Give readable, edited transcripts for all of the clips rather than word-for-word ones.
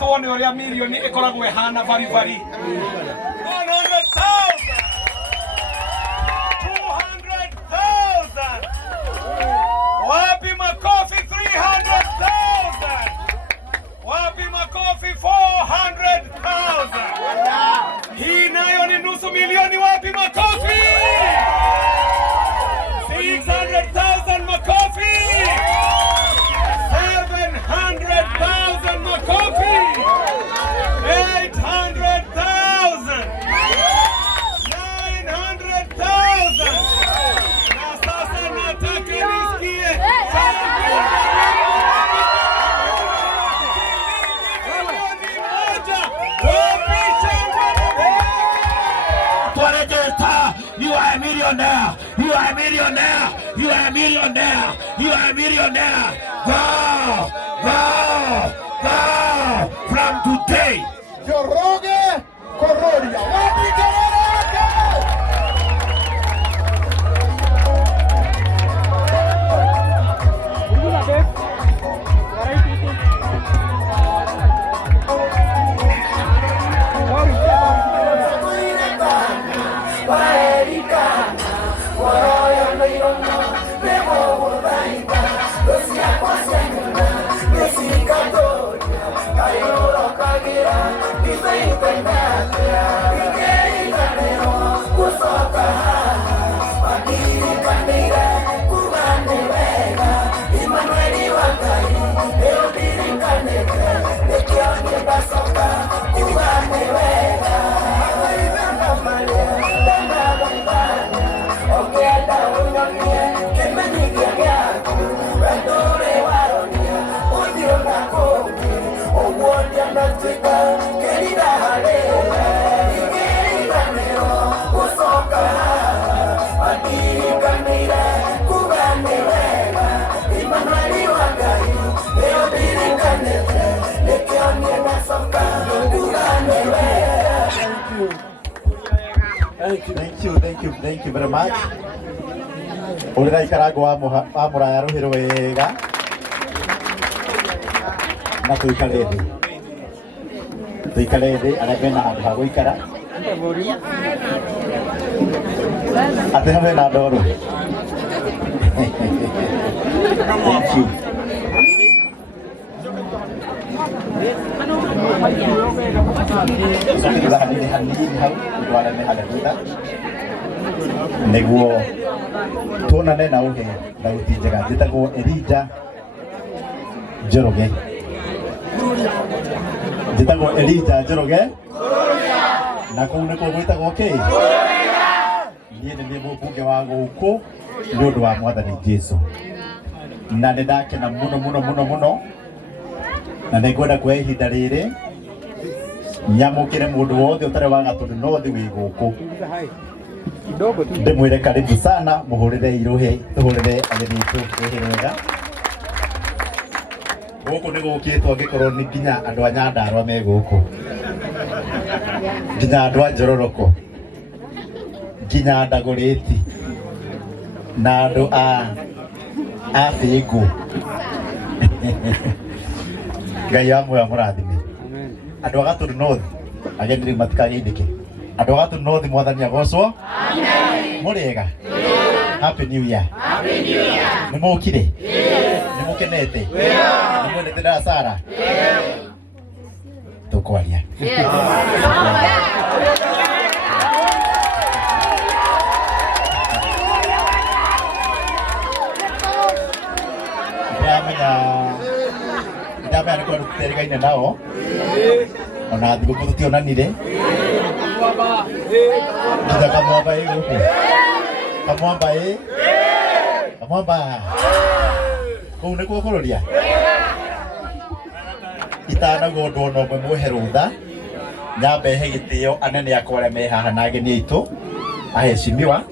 tuone uria milioni ikoragwo ihana bari bari. 100,000, 200,000. Wapi makofi 300,000. Wapi makofi 400,000. Hii nayo ni nusu milioni. Wapi makofi 600,000 makofi. 700,000 makofi. 800,000. 900,000. Na sasa nataka nisikie you are a millionaire. You are a millionaire. You are a millionaire. You are a millionaire. Go, go, go. From today. Njoroge Kuria. Wapi Njoroge? Thank you very much. Ulira ikarago wa muraya ruhiro wega. Na tuikare thi arabena handu ha guikara. Ate hamwe na ndoro. Thank you. Neguo tuonane na uhe thauti njega njĩtagwo Elijah Njoroge. Njĩtagwo Elijah Njoroge. Na kũu nĩkuo gwĩtagwo kĩ? Niĩ nĩ mũmbunge wa gũkũ nĩ ũndũ wa Mwathani Jesũ. Na nĩ ndakena mũno na nĩ ngwenda kuoya ihinda rĩrĩ nyamũkĩre mũndũ wothe ũtarĩ wa Gatũndũ North wĩ gũkũ. Ndĩmwĩre karibu sana, mũhũrĩre iruhĩ, tũhũrĩre ageni aitũ rũhĩ rwega. Gũkũ nĩ gũkĩtwo angĩkorwo nĩ nginya andũ a Nyandarua me gũkũ, nginya andũ a Njororoko, nginya Ndagũrĩti na andũ a Bĩngũ. Ngai amwe amũrathime. Andũ a Gatũndũ North ageni rĩu matikagĩindĩke. Andũ a Gatũndũ North Mwathani agocwo. Amen. Mũrĩega. Happy New Year. Happy New Year. Nĩ mũkire? Nĩ mũkenete? Nĩ mwendete Ndasara? Tũkwaria. Ndamenya nĩ kwenda tũterĩgaine nao. Ona thigũkũ tũtionanire. Kita Kamwamba gũkũ. Kamwamba Kamwamba. Kũu nĩkuo bũrũria. Itanauga ũndũ ona ũmwe muohe rũtha. Nyambe he gĩtĩo anene akwa arĩa me haha na ageni aitũ. Aheshimiwa.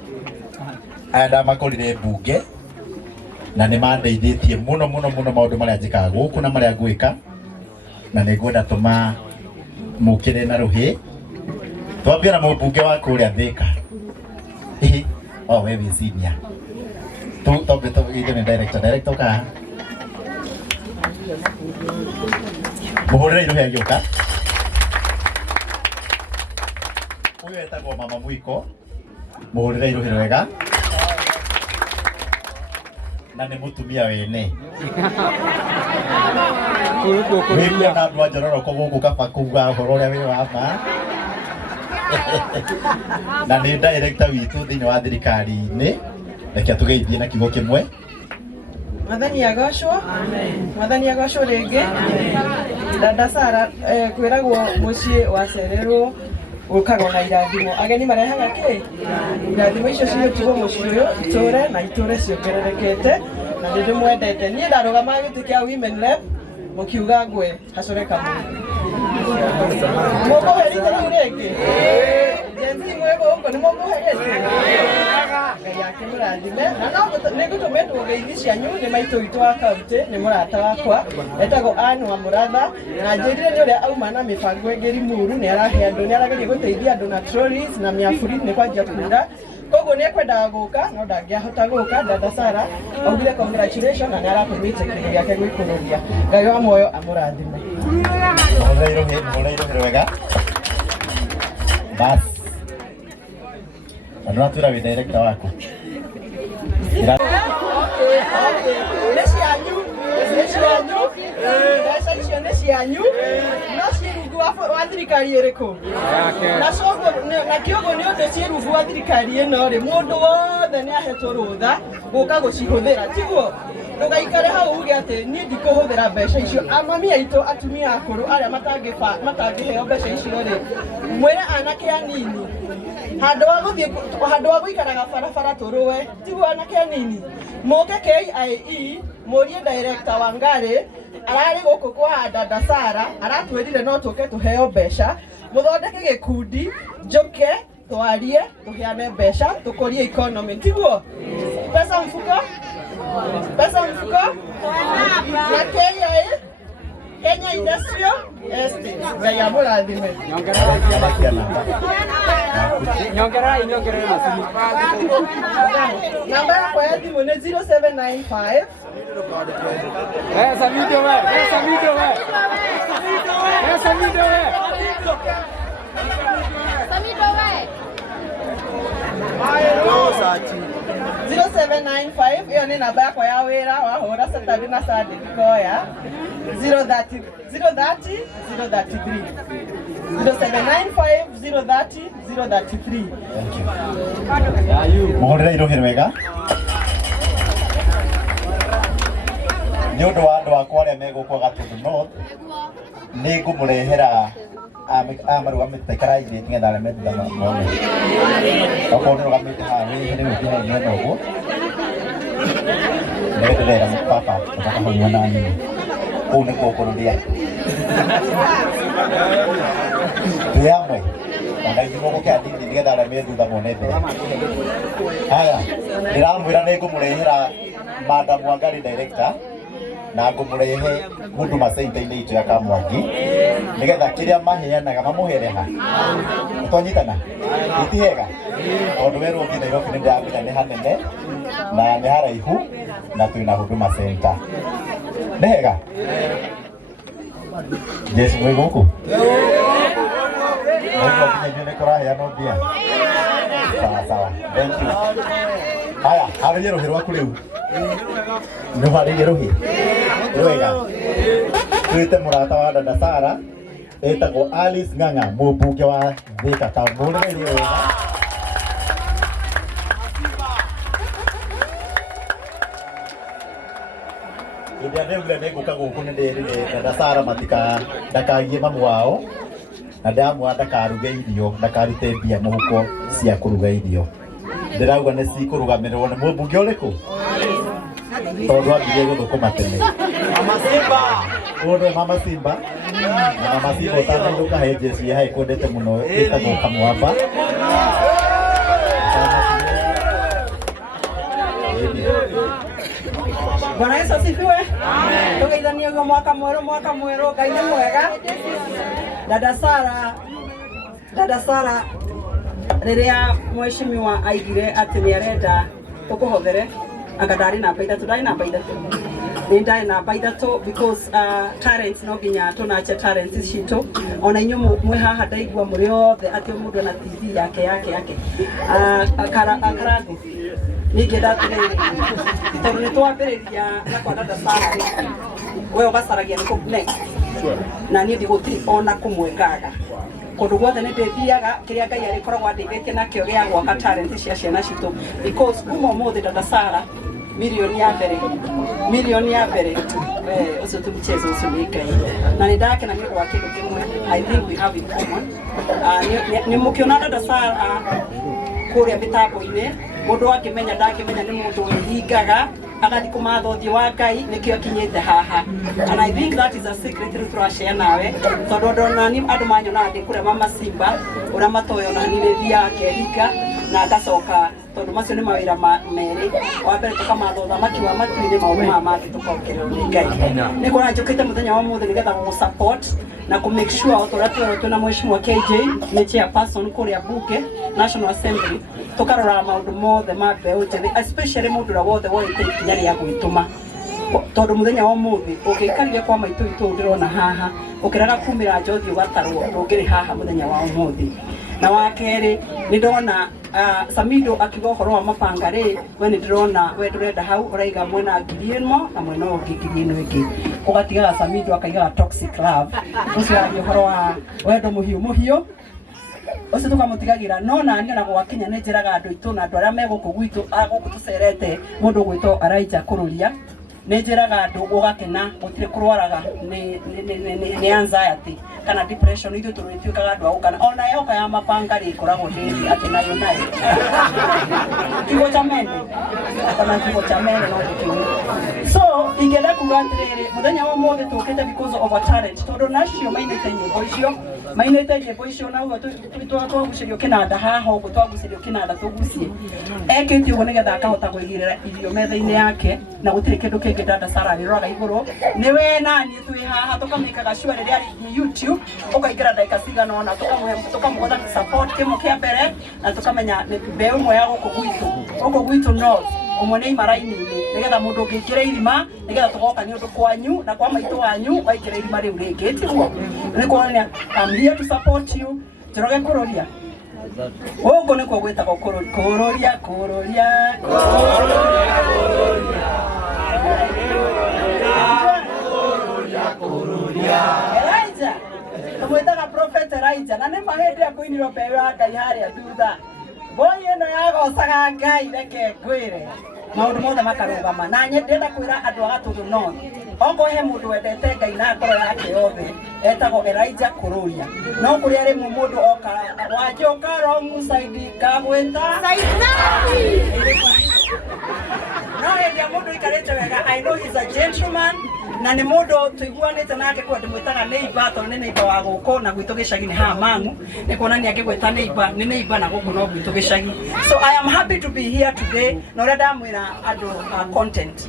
Aya ndamakorire mbunge. Na nĩ mandeithĩtie mũno maũndũ marĩa njĩkaga gũkũ na marĩa ngwĩka. Na nĩ ngwenda tũma mũkĩre na rũhĩ. Twambie na mũmbunge wa kũrĩa Thĩka. We wĩ senior. Tũgĩte nĩ director ka. Muhorere iruhe agioka. Uyu etagwo Mama Mwiko. Muhorere iruhe wega. Na nĩ mũtumia wene. Wĩkuo na andũ a Njororoko gũkũ kaba kuga ũhoro ũrĩa wĩ wa ma. Na nĩ director witũ thĩinĩ wa thirikari-inĩ. Reke tũgeithie na kiugo kĩmwe. Mwathani agocwo. Mwathani agocwo rĩngĩ. Dada Sara kwĩragwo mũciĩ wacererwo gũkagwo na irathimo. Ageni marehaga kĩ? Irathimo icio cigũtigwo mũciĩ ũyũ itũre na itũre ciongererekete. Na ndĩ ndĩmwendete. Niĩ ndarũgama gĩtĩ kĩa Women Rep mũkiuga ngwe hacore kamwe. Mũkũherithia rĩu rĩngĩ? Jenzi mwego huko nĩ mũkũherithia? Ngai yake mũrathime. Na no nĩngũtũmĩtwo ngeithi cianyu nĩ maitũ witũ wa kaunti, nĩ mũrata wakwa etagwo Anne wa Mũratha, na njĩrire nĩ ũrĩa auma na mĩbango ĩngĩ Limuru, nĩ arahe andũ, nĩ arageria gũteithia andũ na trolleys na mĩaburi nĩ kwanjia kuura. Koguo nĩ ekwendaga gũka no ndangĩahota gũka. Dada Sara augire congratulations na nĩ aratũmĩte kĩndũ gĩake gwĩkũrũria. Ngai wa muoyo amũrathime. Mũreirũhĩre wega. Bas. Andũ atwĩra wĩ director waku. Nĩ cianyu. Mbeca icio nĩ cianyu. No ciĩ rungu wa thirikari ĩrĩkũ? Na kĩoguo nĩ ũndũ ciĩ rungu wa thirikari ĩno rĩ, mũndũ wothe nĩ ahetwo rũtha gũka gũcihũthĩra, tiguo? Ndũgaikare hau uge atĩ niĩ ndikũhũthĩra mbeca icio. Mami aitũ atumia akũrũ arĩa matangĩheo mbeca icio rĩ, mwĩre anake anini handũ wa gũikaraga barabara tũrũe, tiguo anake anini, mũke KIE mũrie director Wangari ararĩ gũkũ kwa Dada Sara aratwĩrire no tũke tũheo mbeca, mũthondeke gĩkundi njoke twarie tũheane mbeca tũkũrie economy, tiguo? Pesa mfuko? Pesa mfuko? Na KIE Kenya Industrial Estate. Ngai amũrathime. Nyongerai na simu. Namba yakwa ya thimũ nĩ 0795. Esa video we. 0795 hiyo ni namba yakwa ya wĩra wahũra Saturday na Sunday ndikoya 030 033 0795 030 033. Mũhorere iruhĩre wega. Nĩ ũndũ wa andũ akwa arĩa megũkwa Gatundu North nĩ ngũmũrehera amarũgamĩte karaigĩrĩ nĩgetha arĩa metutha mone. Okorwo nĩrũgamĩte haha nĩ wĩkĩra mwena ũguo nĩendelea papa kutoka hau mwena nini. Kũu nĩkuo kũrũria twĩ hamwe ona ithuĩ gũkĩa ndini nĩgetha arĩa metutha mone mbere. Haya, ndĩramwĩra nĩ ngũmũrehera Madam Wangari director na ngũmũrehe Huduma Center-inĩ itũ ya Kamwangi nĩgetha kĩrĩa maheanaga mamũhere ha. Twanyitana itihega tondũ werwo ũthiĩ Nairobi nĩ ndĩramenya nĩ hanene na nĩ haraihu na twĩna Huduma Center. Nĩ hega? Jesu mwĩ gũkũ? Naigua nginya ithuĩ nĩ kũraheanwo mbia? Sawa, thank you. Haya, harĩria rũhĩ rwaku rĩu. Nĩ harĩria rũhĩ? Wega. Twĩte mũrata wa Dada Sara etagwo Alice Ng'ang'a, mũmbunge wa Thika Town. Mũrĩrĩrie wega. Hĩndĩ ĩrĩa ndĩraugire nĩngũka gũkũ nĩ ndĩrire Dada Sara ndakagie mamu wao na ndamwĩra ndakaruge irio, ndakarute mbia mũhuko cia kũruga irio. Ndĩrauga nĩ cikũrũgamĩrĩrwo nĩ mũmbunge ũrĩkũ? Tondũ ambire gũthũkũma tene. Mũndũ Mama Simba na Mama Simba ũtanainũka he Jesu ye haĩ kwendete mũno ĩtagwo Kamwamba. Bwana Yesu asifiwe. Tũgeithanie ũguo mwaka mwerũ, Ngai nĩ mwega. Dada Sara rĩrĩa mheshimiwa aigire atĩ nĩ arenda tũkũhothere anga ndarĩ namba ithatũ, Nindai na baithato because talents no ginya tunacha talents cito ona inyo mwe haha ndaigua muri othe ati mundu na TV yake akarago ningenda atiriri tondu ni twambiriria na kwa dada Sara we ugasaragia niko next na ni ndigutiri ona kumwengaga kundu guothe ni ndithiaga kiria Ngai arikoragwo andeithĩtie nakio gia gwaka talent cia ciana citũ because kuma umuthi dada Sara milioni ya mbere ucio tu mchezo ucio ni Ngai na ni ndake na nĩũndũ wa kĩndũ kĩmwe I think we have in common ni mukiona dada Sara kuria mitambo-ini mundu akimenya ndakimenya ni mundu wihingaga agathi kumatha uthio wa Ngai nikio akinyite haha and I think that is a secret turashare nawe tondu ndona ni andu manyona ndi kuria mama Simba ura matoyo na ni thia kehinga na ngacoka tondu macio ni mawira meri wa mbere tukamatha uthamaki wa matu-ini maundu maya mangĩ tukaũkĩrĩrwo nĩ Ngai nĩ kuona njũkĩte mũthenya wa ũmũthĩ nĩgetha gũ-support na ku make sure ũtũũra twĩna Mheshimiwa KJ nĩ chairperson kũrĩa bunge National Assembly tukarora maundu mothe ma mbeũ njĩthĩ especially mũndũ ũrĩa wothe woete ikinya rĩa gwĩtũma tondu muthenya wa ũmũthĩ ũngĩikarire kwa maitũ itũ ndĩrona haha ũkĩraga kumĩra njothi ũgatarwo ndũngĩrĩ haha muthenya wa ũmũthĩ na wa kerĩ nĩ ndona Samido akiuga ũhoro wa mabanga rĩ we nĩ ndĩrona we ndũrenda hau ũraiga mwena ngiri ĩno na mwena ũngĩ ngiri ĩno ĩngĩ ũgatigaga Samido akaigaga toxic love ũcio arĩ ũhoro wa wendo mũhiũ ucio tukamutigagira no nani ona gwakinya nĩ njĩraga andũ itũ na andũ arĩa megũkũ gwitũ agũkũ tucerete mũndũ gwĩtwo Araija Kũrũria nĩ njĩraga andũ ũgakena gũtirĩ kũrwaraga nĩ anxiety kana depression ithuĩ tũrĩtuĩkaga andũ agũkana ona yoka ya mabanga rĩ koragwo ndĩri atĩ nayo kiugo cha mende kana kiugo cha mende no gĩkiuga so ingĩenda kuga atĩrĩrĩ mũthenya wa ũmũthĩ tũkĩte because of a talent tondũ nacio mainĩte nyĩmbo icio na ũguo twagucĩrio kĩnanda haha ũguo twagucĩrio kĩnanda tũgucie ekĩte ũguo nĩgetha akahota kũigĩrĩra irio metha-inĩ yake na gũtirĩ kĩndũ kĩngĩ dada Sara arĩroraga igũrũ nĩwe nani twĩ haha tũkamĩkaga sure rĩrĩa ari YouTube ũkaingĩra ndagĩka cigana ũna tũkamũgotha support kĩmwe kĩa mbere na tũkamenya mbeũ ĩmwe ya gũkũ gwitũ no umwe nĩ imaraini-inĩ nĩgetha mũndũ ũngĩingĩra irima nĩgetha tũgoka nĩ ũndũ kwanyu na kwa maitũ wanyu waingĩra irima rĩu rĩngĩ tiguo nĩ kuonania I'm here to support you Njoroge Kũrũria gũkũ nĩkuo gwĩtagwo Kũrũria Elijah tũmwĩtaga Prophet Elijah na nĩ mahĩndĩ ya kũinĩrwo mbeũ ya Ngai harĩa thutha boy ĩno yagocaga Ngai reke ngwĩre maũndũ mothe makarũgama na ndĩrenda kwĩra andũ a Gatũndũ North ongo he mũndũ wendete Ngai na ngoro yake yothe etagwo Elijah Kũrũria no kũrĩ arĩ mũndũ oka wanjoka wrong side kagwĩta no hĩndĩ ya mũndũ ikarĩte wega I know he's a gentleman na nĩ mũndũ tũiguanĩte nake kwa ndĩmwĩtaga neighbor tondũ nĩ neighbor wa gũkũ na gwitũ gĩcagi-inĩ haha Mang'u nĩ kuonania angĩgwĩta neighbor nĩ neighbor na gũkũ no gwitũ gĩcagi so I am happy to be here today na ũrĩa ndamwĩra andũ content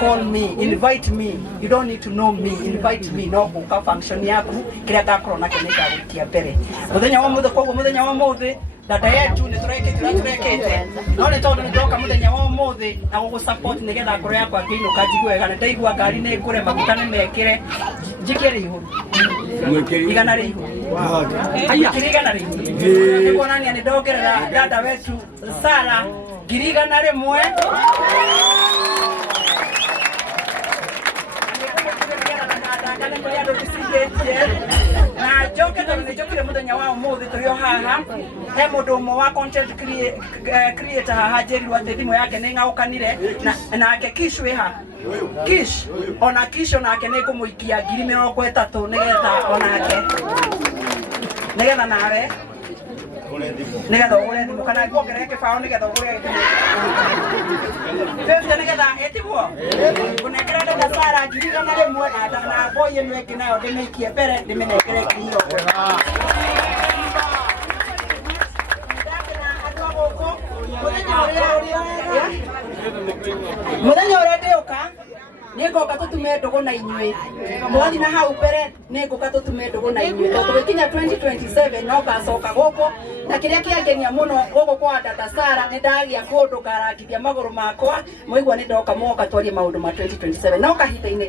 call me invite me you don't need to know me invite me no gũka function yaku kĩrĩa ngakorwo nakĩo nĩ ngagũikia mbere mũthenya wa mũthĩ koguo mũthenya wa mũthĩ dada yetu nĩ tũrekĩte no nĩ tondũ nĩ ndoka mũthenya wa ũmũthĩ na gũgũ-support nĩgetha ngoro yakwa ngĩinũka njigue wega nĩ ndaigua ngari nĩ ngũre maguta nĩ mekĩre njikie rĩ igũrũ igana rĩ igũrũ njikire igana rĩ igũrũ nĩ kuonania nĩ ndongerera dada wetu Sara ngiri igana rĩmwe na njoke tondũ nĩ njokire mũthenya wa ũmũthĩ tũrĩ o haha he mũndũ ũmwe wa content creator haha njĩrirwo atĩ thimũ yake nĩ ng'aũkanire nake Kish wĩ ha Kish onake nĩ ngũmũikia ngiri 30 nĩgetha nawe nĩgetha ũgũre thimũ kana nguongerere kĩbaũ nĩgetha ũgũre thimũ nĩgetha ĩtiguo ngũnengera dada Sara ngiri igana rĩmwe na boy ĩno ĩngĩ nayo ndĩmĩikie mbere ndĩmĩnengere ngiri 30 mũthenya ũrĩa ndĩũka Nĩngoka tũtume ndũgũ na inyuĩ. Mwathi na hau mbere nĩngoka tũtume ndũgũ na inyuĩ. Tondũ gũkinya 2027 no ngacoka gũkũ na kĩrĩa kĩangenia mũno gũkũ kwa Dada Sarah nĩ ndagĩa kũndũ ngarangithia magũrũ makwa. Mũigua nĩ ndoka moka twarie maũndũ ma 2027. No kahinda-inĩ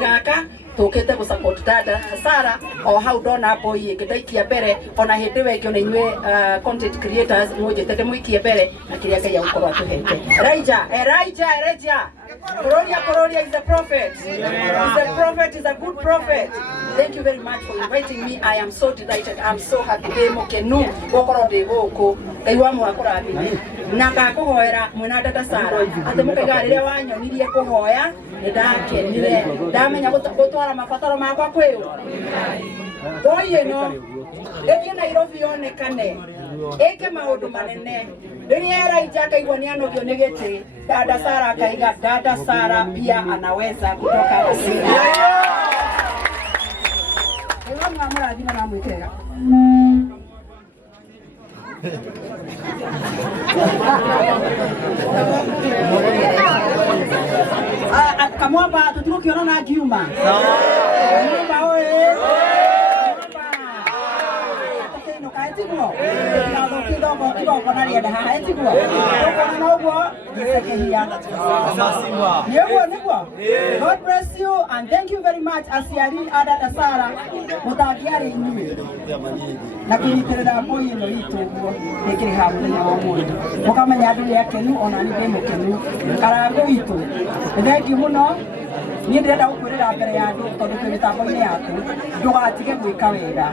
gaka tũkĩte gũ support Dada Sarah o hau ndona boy ĩngĩ ndaikia mbere ona hĩndĩ ĩyo ĩngĩ ona inyuĩ content creators mũnjĩte ndĩmũikie mbere na kĩrĩa Ngai agũkorwo atũhete. Elijah Kororia is a prophet. He's a good prophet. Thank you very much for inviting me. I am so delighted. I'm so happy. Mukenu gũkorwo ndĩ gũkũ. Ngai wa mwakũrathime. Na ngakũhoera mwena Dada Sarah. Atĩ mũkaiga rĩrĩa wanyonirie kũhoya nĩ ndakenire. Ndamenya gũtwara mabataro makwa kwĩ ũ. Boy ĩno ĩthiĩ Nairobi yonekane. Eke maũndũ manene. Rĩrĩa Elijah akaigua nĩ anogio nĩ gĩtĩ. Dada Sarah akaiga Dada Sarah pia anaweza kutoka Russia. Ewa mwamũrathima na mwĩkega. Kamwamba tutigũkĩona na ngiuma. Kamwamba oye. Kaitiguo. Kidogo na rienda haha etiguo. Tokona na uguo gisekehia. Niguo. God bless you and thank you very much aciari a Dada Sarah. Mutakiari inyuĩ. Na kũnyitĩrĩra boy ĩno itũ guo nĩkĩrĩ ha mũthenya wa mũndũ. Mũkamenya andũ nĩ akenu ona nĩ mũkenu. Karangũ itũ. Thank you mũno. Niĩ ndĩrenda gũkwĩrĩra mbere ya andũ tondũ twĩ mĩtambo-inĩ yaku ndũgatige gwĩka wega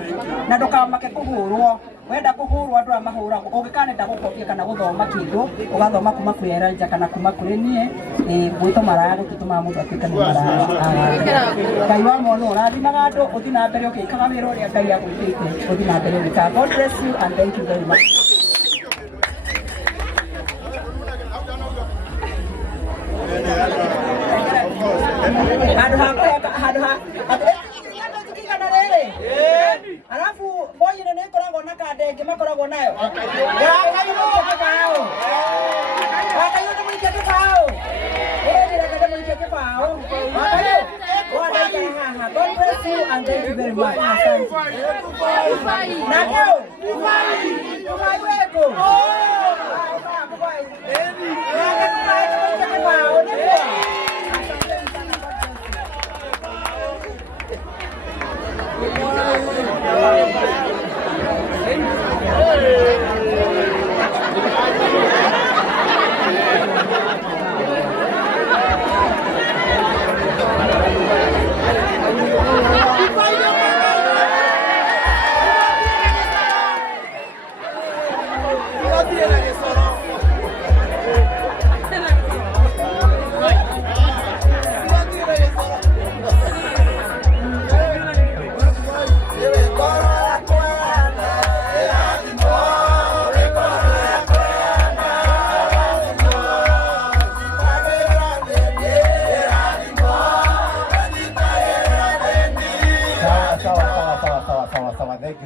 na ndũkamake kũhũrwo. Wenda kũhũrwo andũ arĩa mahũragwo ũngĩkanenda gũkobia kana gũthoma kĩndũ ũgathoma kuma kwĩ Elijah kana kuma kũrĩ niĩ gwĩtwo maraya gũtũtũmaga mũndũ atuĩke nĩ maraya. Ngai wa mwana ũrathimaga andũ ũthiĩ na mbere ũgĩkaga wĩra ũrĩa Ngai agwĩkĩte ũthiĩ na mbere ũgĩkaga. God bless you and thank you very much. Alafu boy ĩno nĩ ĩkoragwo na kanda ĩngĩ makoragwo nayo. God bless you and thank you very much.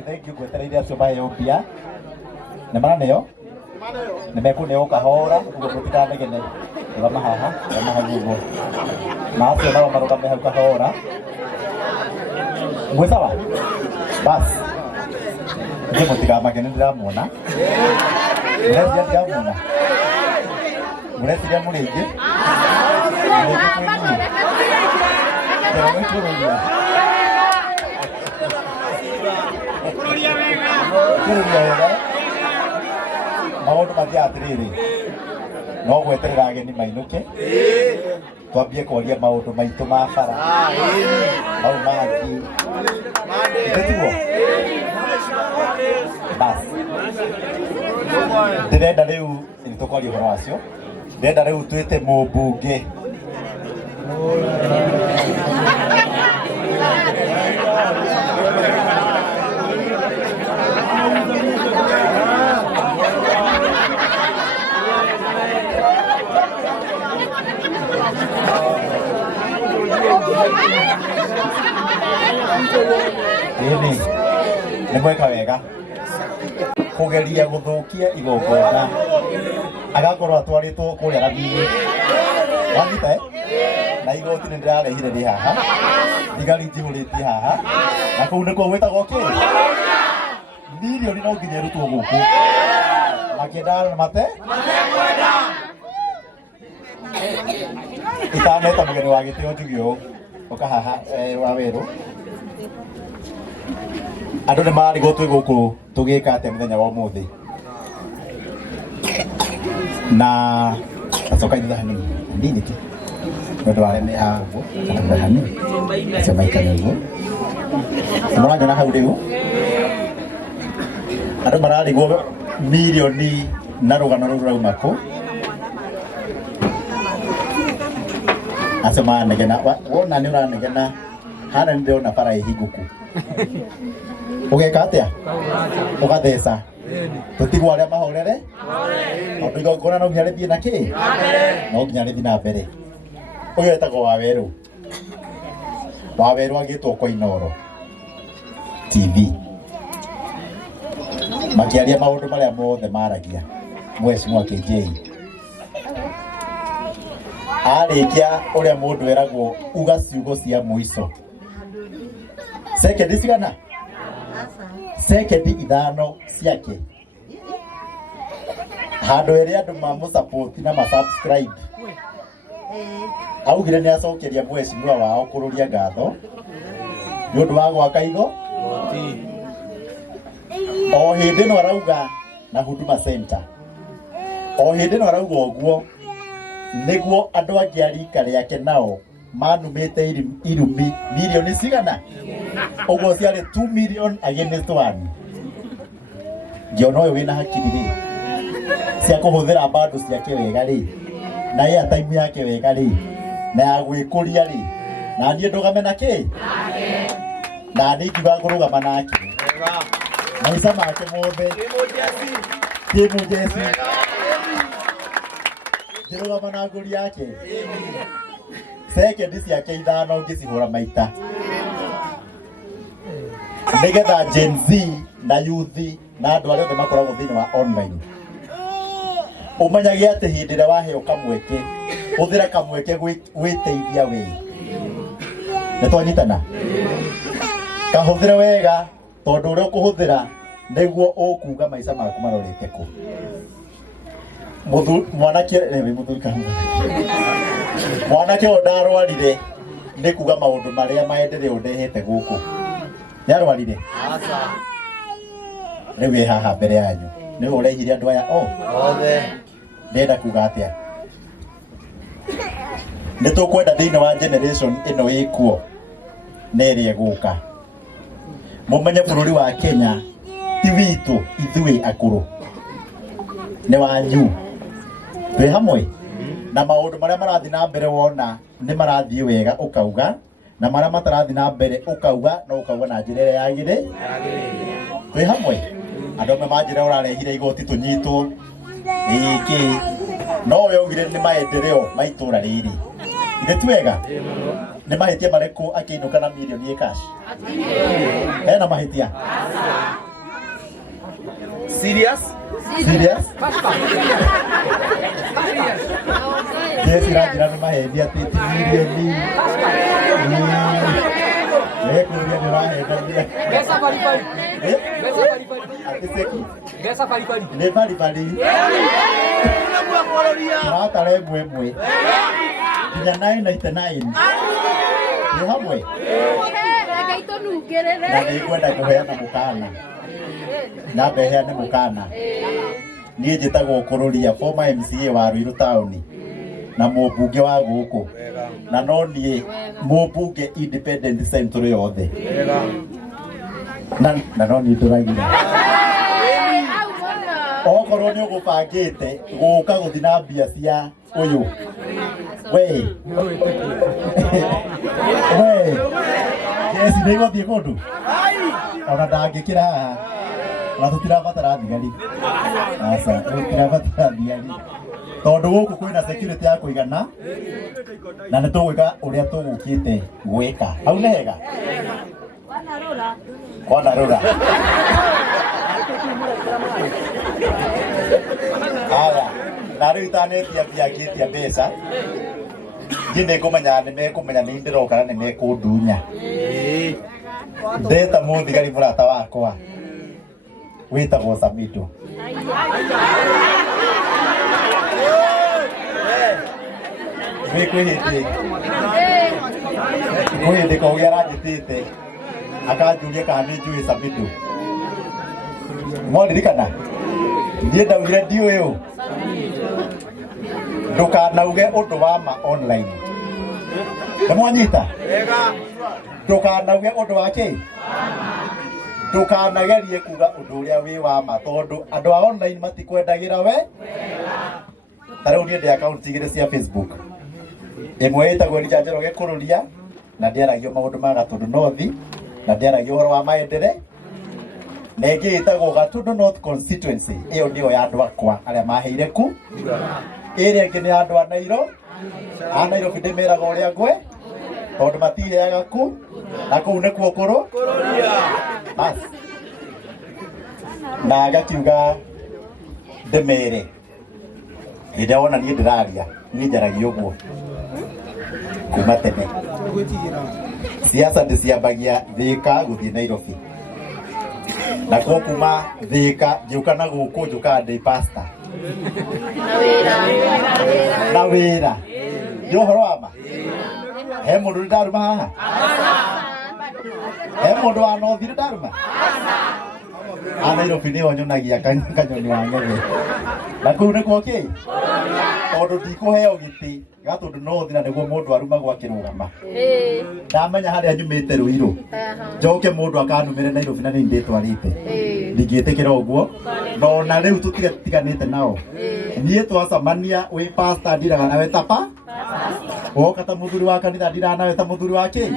Thank you gwetereire acio maheombia nĩ maraneo nĩ mekũneo kahora ũguo mũtikanegene rũgama haha rũgama hau ũguo na acio nao marũgame hau kahora mwĩ sawa basi niĩ mũtikamake nĩ ndĩramuona mũreciria ndiramuona mũreciria mũrĩngĩ maũndũ mathiaga atĩrĩrĩ no gweterera ageni mainũke twambie kwaria maũndũ maitũ ma bara mau mangĩ tiguo basi ndĩrenda rĩu nĩtũkwaria ũhoro wacio ndĩrenda rĩu twĩte mũmbunge Ini nĩ gweka wega kũgeria gũthũkia igongona agakorwo atwarĩtwo kũrĩa Rami-inĩ wanyita na igoti nĩ ndĩrarehire rĩ haha thigari njihũrĩtie haha na kũu nĩkuo gwĩtagwo kĩ milioni no nginya ĩrutwo gũkũ makĩendaga mate itaneta mũgeni wa gĩtĩo njugi ũũ ũka haha Wawerũ andũ nĩ marigwo twĩ gũkũ tũgĩka atĩa mũthenya wa ũmũthĩ na acoka ithuĩ hanini tu nĩũndũ wa arĩa me haha ũguo kana hanini acio maikare ũguo mũranyona hau rĩu andũ mararigwo milioni na rũgano rũu rauma kũ acio maranegena wona nĩ ũranegena hana nĩ ndĩrona bara ĩhingũku ũgeka atĩa ũgatheca tũtigwo arĩa mahorere tondũ igongona no nginya rĩthiĩ na kĩ no nginya rĩthiĩ na mbere ũyũ etagwo Wawerũ agĩtwo kwa Inooro TV makĩaria maũndũ marĩa mothe maragia Mheshimiwa KJ arĩkia ũrĩa mũndũ eragwo uga ciugo cia mũico sekendi cigana sekendi ithano ciake handũ ĩrĩa andũ mamũsupport na masubscribe augire nĩ acokeria Mheshimiwa wao kũrũria ngatho nĩ ũndũ wa gwaka igoti o hĩndĩ no arauga na Huduma Center o hĩndĩ no arauga ũguo nĩguo andũ angĩ a rika rĩake nao manumĩte irumi milioni cigana ũguo ciarĩ 2 million against 1 ngĩona ũyũ wĩna hakiri rĩ cia kũhũthĩra bando ciake wega rĩ na airtime yake wega rĩ na ya gwĩkũria rĩ na niĩ ndũgame na kĩ na niĩ ngiuga ngũrũgama nake maica make mothe timu jesi ngĩrũgama na ngũri yake sekendi ciake ithano ngĩcihũra maita nĩgetha Gen Z na youth na andũ arĩa othe makoragwo thĩinĩ wa online ũmenyage atĩ hĩndĩ ĩrĩa waheo kamweke hũthĩra kamweke gwĩteithia we nĩtwanyitana kahũthĩre wega tondũ ũrĩa ũkũhũthĩra nĩguo ũkuga maica maku marorete kũ mwanake ũyũ ndarwarire nĩ kuga maũndũ marĩa maendeleo ndehete gũkũ nĩ arwarire rĩu wĩ haha mbere yanyu nĩ ũrehire andũ aya othe ndenda kuga atĩa nĩ tũkwenda thĩinĩ wa generation ĩno ĩkuo na ĩrĩa ĩgũka mũmenye bũrũri wa Kenya ti witũ ithuĩ akũrũ nĩ wanyu twĩ hamwe na maũndũ marĩa marathiĩ na mbere wona nĩ marathiĩ wega ũkauga na marĩa matarathiĩ na mbere ũkauga no ũkauga na njĩra ĩrĩa yagĩrĩire twĩ hamwe andũ amwe manjĩra ũrarehire igoti tũnyitwo ĩkĩ no we ugire nĩ maendeleo ma itũra rĩrĩ ithe ti wega nĩ mahĩtia marĩkũ akĩinũka na milioni cash hena mahĩtia serious yes iranjĩra nĩ mahĩtia atĩ milioni nĩkũria nĩ ũrahendanire Besa baribari. atĩceki Besa baribari. nĩ baribari ratara ĩmwe nginya 999 nĩ hamwe na nĩngwenda kũheana mũkana na mbeheane mũkana niĩ njĩtagwo Kũrũria former MCA wa Ruiru Town na mũmbunge wa gũkũ na no niĩ mũmbunge independent central yothe na no niĩ tũragira okorwo nĩ ũgũbangĩte gũka gũthiĩ na mbia cia ũyũ we Jesi nĩ gũthiĩ kũndũ ona ndangĩkĩra haha na tũtirabatara thigari aca tũtirabatara thigari tondũ gũkũ kwĩna security ya kũigana na nĩ tũgwĩka ũrĩa tũgũkĩte gwĩka hau nĩ hega kwanarũra aya na rĩu itanĩtia mbeca Gine kumenya nĩ ndĩroka na nĩ mekũndunya. Ndeta mũthigari mũrata wakwa wĩtagwo Samido. Kwĩhĩndĩ kogĩa aranjĩtĩte akanjũria kana nĩ njũĩ Samido. Mwaririkana niĩ ndaugire ndiũĩ ũ. Ndũkanauge ũndũ wa ma online. Nĩmwanyita? Ndũkanauge ũndũ wa kĩ? Ndũkanagerie kuga ũndũ ũrĩa wĩ wa ma tondũ andũ a online matikwendagĩra we. Tarĩu niĩ ndĩ account igĩrĩ cia Facebook. Ĩmwe ĩtagwo Elijah Njoroge Kũrũria na ndĩaragio maũndũ ma Gatũndũ North na ndĩaragio ũhoro wa maendeleo. Na ĩngĩ ĩtagwo Gatũndũ North Constituency, ĩyo nĩyo ya andũ akwa arĩa maheire ku. Ĩrĩa ĩngĩ nĩ andũ a Nairo. A Nairobi ndĩmeraga ũrĩa ngwe tondũ matiheaga ku na kũu nĩkuo Kũrũria. Bas. Na agakiuga ndĩmere hĩndĩ wona niĩ ndĩraria niĩ njaragia ũguo kuma tene. Siasa ndĩciambagia Thĩka gũthiĩ Nairobi. Na kwa kuma Thĩka ngiũka na gũkũ njũkaga ndĩ pastor. Na wĩra. Nĩ ũhoro wa ma? He mũndũ ndaruma haha? He mũndũ wa North ndaruma? A Nairobi nĩho nyonagia kanyoni wa ng'ethe. Na kũu nĩkuo kĩ? Tondũ ndikũheo gĩtĩ Gatũndũ North na nĩguo mũndũ arumagwo akĩrũgama. Ndamenya harĩa nyumĩte Ruiru. Njoke mũndũ akanumĩre Nairobi na nĩ ndĩtwarĩte. Ndingĩtĩkĩra ũguo. No na rĩu tũtiganĩte nao. Niĩ twacamania wĩ pastor ndiraga nawe tapa. Woka ta mũthuri wa kanitha ndiraga nawe ta mũthuri wa kĩ?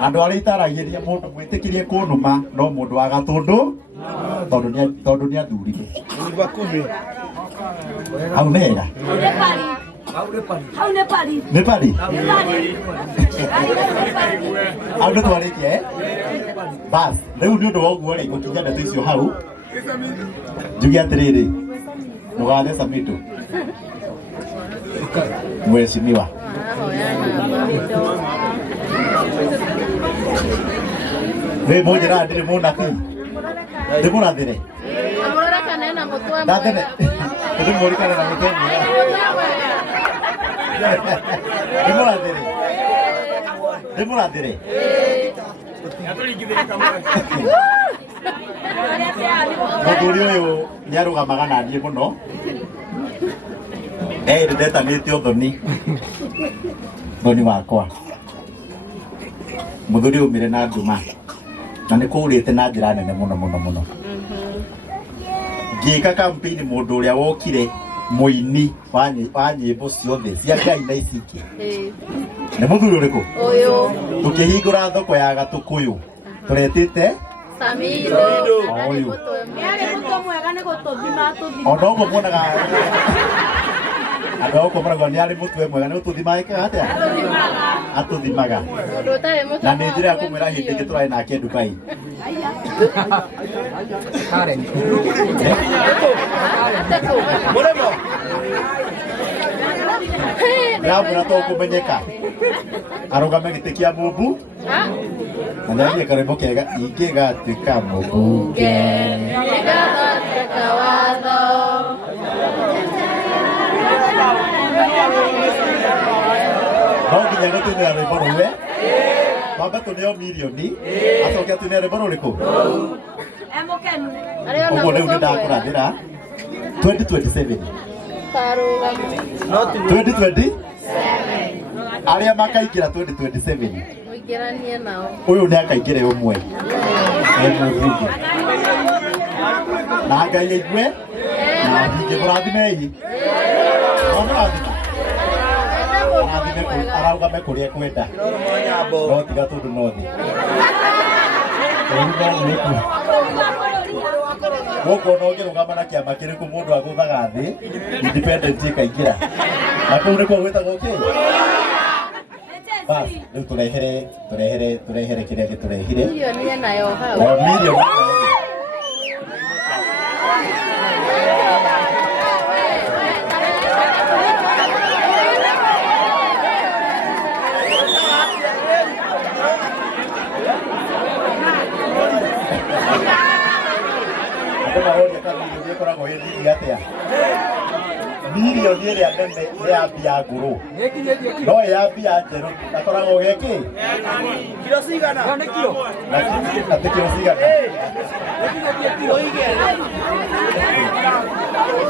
Andũ arĩa itaragĩria mũndũ mwĩtĩkĩrie kũnuma no mũndũ wa Gatũndũ tondũ nĩ athurire. Hau nĩ hega. Nĩ pari? Hau nĩ twarĩkia bas rĩu nĩ ũndũ wa ũguo rĩ gũkinya ndeto icio hau njuge atĩrĩrĩ mũgathe Samido mheshimiwa rĩ mũnjĩra ndĩrĩ mũnabii ndĩmũrathĩre ndathĩre ndĩmũrikane na mũtemi ndĩmũrathĩre mũthuri ũyũ nĩarũgamaga na niĩ mũno ndetanĩte ũthoni thoni wakwa mũthuri ũmĩre na nduma na nĩ kũurĩte na njĩra nene mũno. Ngĩka campaign mũndũ ũrĩa wokire mũini wa nyĩmbo ciothe cia Ngai na ici ingĩ nĩ mũthuri ũrĩkũ? Ũyũ. Tũkĩhingũra thoko ya Gatũkũyũ tũretĩte Samido. Ũyũ. Nĩarĩ mũtũ mwega nĩ gũtũthima tũthima. Ona ũguo muonaga andũ ao kũmaraga nĩarĩ mũtwe mwega nĩ gũtũthima ĩkaga atĩa? Atũthimaga. Na nĩ njĩra ya kũmwĩra hĩndĩ ĩngĩ tũrarĩ nake Dubai. Mũremo ndĩramwĩra to kũmenyeka arũgame gĩtĩ kĩa mũmbu na nĩarie karwĩmbo kega ingĩgatuĩka mũmbunge nĩngathodeka watho. No nginya gũtũmĩra rwĩmbo rũu twambe tũneo mirioni acoke atũmĩre rwĩmbo rũrĩkũ? Ũguo rĩu nĩndakũrathĩra 2027 2020 arĩa makaingĩra 2027 ũyũ nĩ akaingĩra ũmwe na Ngai aigue na hinge mũrathimei araugame kũrĩa ekwenda no ti Gatũndũ North. Gũkũ no ngĩrũgama na kĩama kĩrĩkũ mũndũ agũthaga thĩ independent ĩkaingĩra na kũu nĩkuo gwĩtagwo kĩ? Bas rĩu tũrehere kĩrĩa gĩtũrehire mirioni andå maroria kana nä koragwo ä thiri atä milioni ä rä a nene nä ya mbia ngå rå no ya mbia njerå ndakoragwo gä kä Kilo cigana? Nĩ kilo. atä kä ro cigana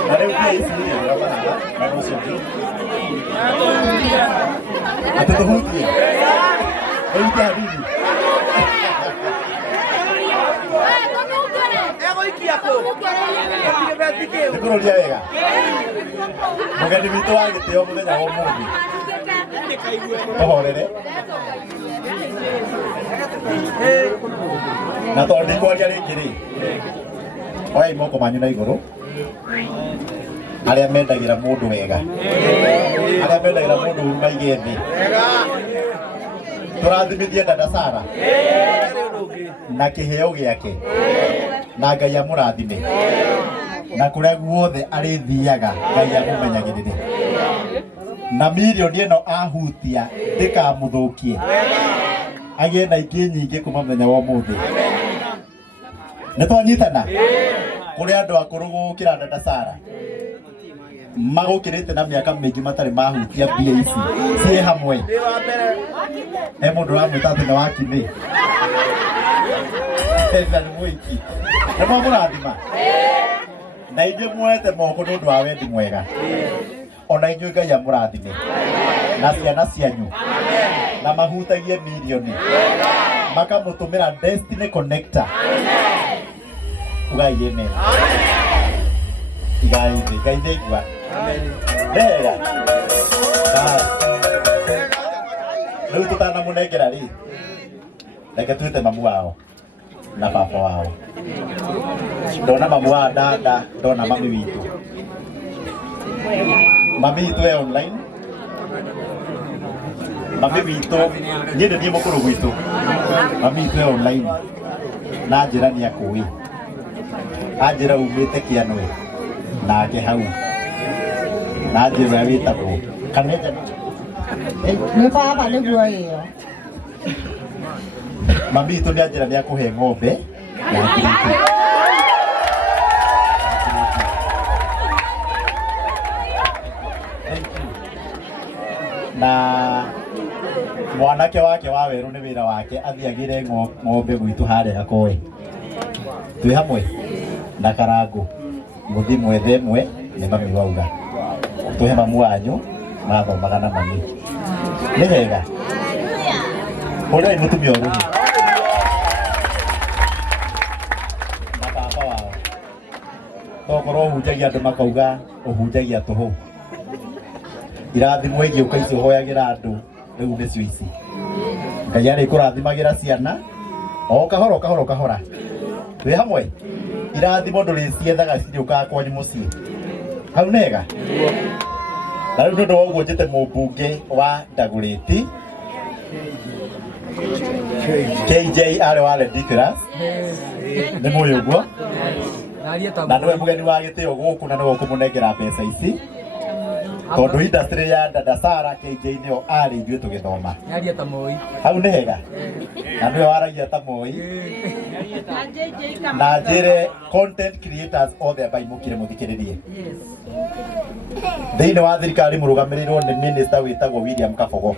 na rä u mbia ici nä na rå cio atä tå hutie rä u kä hanini nä kå rå ria wega må geni witå wa gä tä o må thenya wa må thä tå horere na tondå ndä kwaria rä ngä rä oyai moko manyu na igå rå arä a mendagä ra må ndå wega arä a mendagä ra må ndå huruma igä thä tå rathimithie dada Sara na kä heo gä ake na Ngai amå rathime na kå rä a guothe arä thiaga Ngai amå menyagä rä re na milioni ä no ahutia ndä kamå thå kie agä na ingä nyingä kuma mũthenya wa må thä nä twanyitana kå rä andå akå rå gå kä ra dada Sara magå kä rä te na mä aka mä ingä matarä mahutia mbia ici ciä hamwe he må ndå ramwä ta thä na wakinä na nä må iki nä mwamå rathima na inyuä muoete moko nä å ndå wa wendi mwega ona inyuä Ngai amå rathime na ciana cianyu na mahutagie milioni makamå tå mä ra Destiny Connector ugai amen igai thä Ngai nä igua wega rä u tå tanamå nengera rä reke twä te mamu wao na baba wao ndona mamu wa dada ndona mami witå mami witå e online mami witå niä nä niä må kå rå gwitå mami witå e online na njä ra nä akå ä anjä ra umä te kä anwe nake hau na njä ra wä tagwo kanenja nä baba nä guo ä yo mami witå nä anjä ra nä akå he ng'ombe na ngiriti na mwanake wake wa werå nä wä ra wake athiagä re ng'ombe gwitå harä gakoe twä hamwe na karangå må thi mwethe ĩmwe nä mami wauga tå he mamu wanyu mathomaga na mami nä hega å rä må tumia å rå na baba wao tokorwo å hunjagia andå makauga å hunjagia tå hå irathimo ingä å ka ici å hoyagä ra andå rä u nä cio ici Ngai arä kå rathimagä ra ciana o kahora kahora kahora twä hamwe irathimo ndå rä ciethaga cirä å kaga kwanyu må ciä hau nega na rä u nä ndå wa å guo njä te må mbunge wa Ndagå ti KJ arä wa ridiculous nä må yå guo na nä we må geni wa gä tä o gå kå na nä we å kå må nengera mbeca ici tondå industry ya dada Sara KJ nä o arä ithuä tå gä thoma hau nä hega na nä we waragia ta moi na njä re content creators othe ambai må kire må thikä rä rie thä inä wa thirikari må rå gamä rä irwo nä minister wä tagwo William Kabogo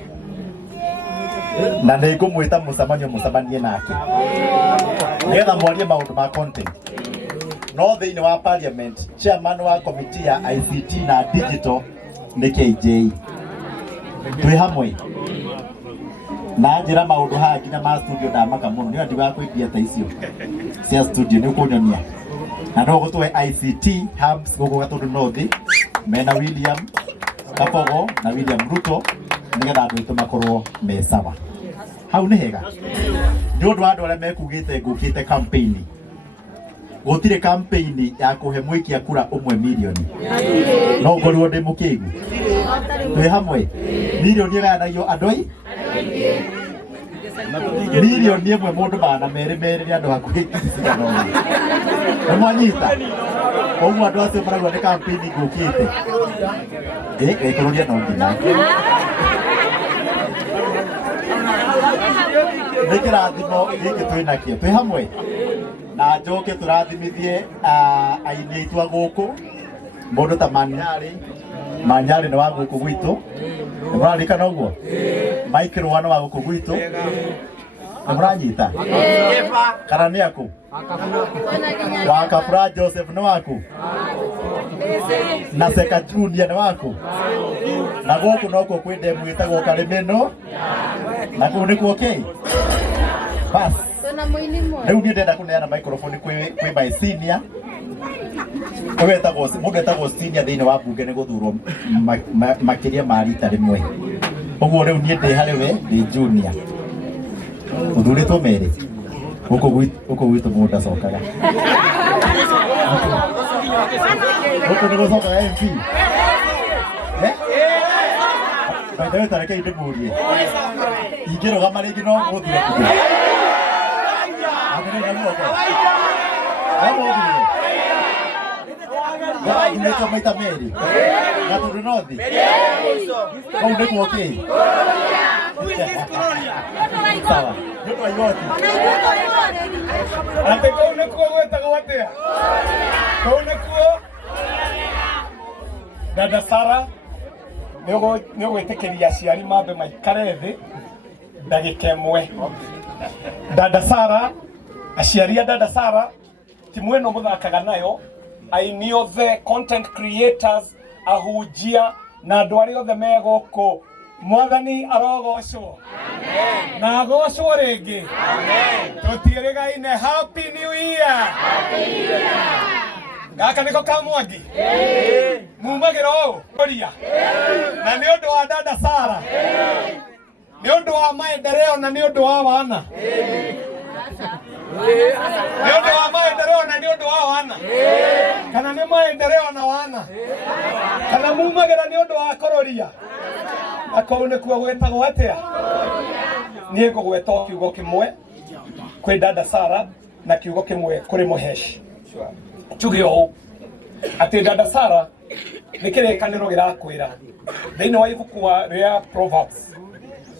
na nä ngå mwä ta må camanio må camanie nake nä getha mwarie maå ndå ma content no thä inä wa parliament chairman wa committee ya ICT na digital nä KJ twä hamwe na njä ra maå ndå haha nginya ma studio ndamaka må no nä andi wa kå imbia ta icio cia studio nä å kå nyonia na no gå twe ICT hubs gå kå gatå ndå nothä mena William Kabogo na William Ruto nä getha andå aitå makorwo me sawa hau nä hega nä å ndå wa andå arä a mekugä te ngå kä te campaign gå tirä campaign ya kå he mwä kia kura å mwe milioni no ngorirwo ndä må kä gu twä hamwe milioni ä gayanagio andå ai milioni ä mwe må ndå magana merä merä nä andå hakuhä cigana nä mwanyita koguo andå acio marauga nä campaign ngå kä te gäkå rå ria no nginya nä kä rathimo gä kä twä nakä twä hamwe na njoke turathimithie aini aitu aguku mundu ta Manyari ni wa guku gwitu murarikana uguo Mike Rwano wa guku gwitu muranyita kana ni aku wa Kapura Joseph ni waku na Seka Junior ni waku na guku noko kwende mwitagwo Karimeno na ku ni ku okay bas riu ni ndenda kuneana microphone kwi my senior mundu etagwo senior thiini wa bunge ni guthurwo makiria ma rita rimwe uguo riu ni ndi hariwe ndi junior uthuritwo meri guku gwitu mundu acokaga guku ni gucokaga MP baithawe tareke indi murie ingirugama ringi no guthura Niko maita meri Gaturu nothi Kau neku okay Sawa Yutu aigoti Ate kau neku wetaga watea Kau neku Dada Sara Niogo itekeria aciari mambe maikare thi ndagika imwe Dada Sara aciari a Dada Sara timu eno muthakaga nayo aini othe content creators ahujia na andu aria othe me guku mwathani arogocwo na agocwo ringi tutirigaine happy new year gaka niko kamwangi mumagira o kuria na ni undu wa Dada Sara ni undu wa maendeleo na ni undu wa wana ni undu wa maendeleo na ni undu wa wana kana ni maendeleo na wana kana mumagira ni undu wa kuroria akau ni kuo gwetagwo atia nie ngugweta kiugo kimwe kwi Dada Sara na kiugo kimwe kuri Muhesh tuge o ati Dada Sara ni kirekaniro girakwira thiini wa ibuku ria Proverbs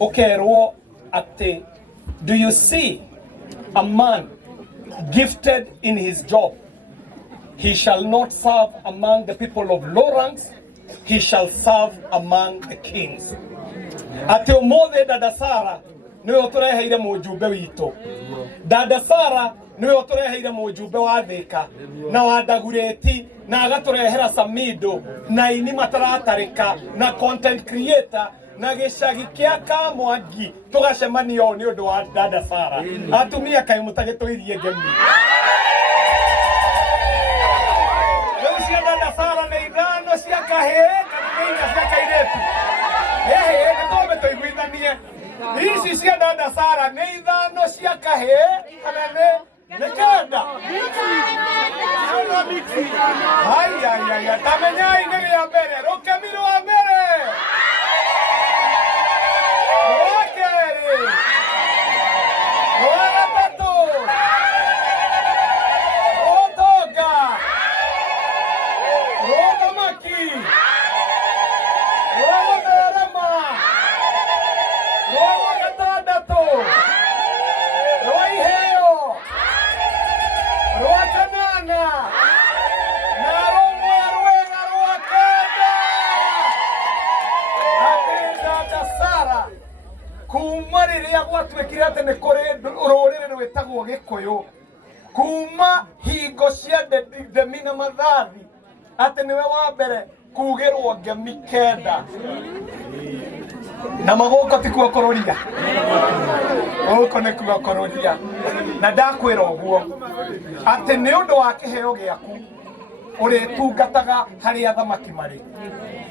ukerwo ati do you see a man gifted in his job, he shall not serve among the people of low ranks, he shall serve among the kings. Ati umothe Dada Sara niwe utureheire mujumbe witu. Dada Sara niwe utureheire mujumbe wa Thika na wa Dagureti na agaturehera Samido na ini mataratarika na content creator na gicagi kia Kamwangi tugacemania ni undu wa Dada Sara atumia kai mutagitwirie ngemi Dada Sara ni ithano cia kahe kana cia kairetu nitobe tuiguithanie ici cia Dada Sara ni ithano cia kahe kana ni kenda ai tamenyai ni ya mbere rukemiro wa mbere kuma riria gwatuikire ati ni kuri ruriri rwitagwo Gikuyu kuma hingo cia Themi na Mathathi ati niwe wa mbere kugirwo ngemi kenda na maguko tikuo kururia guko ni kuo kururia na ndakwira uguo ati ni undu wa kiheo giaku uri tungataga hari athamaki mari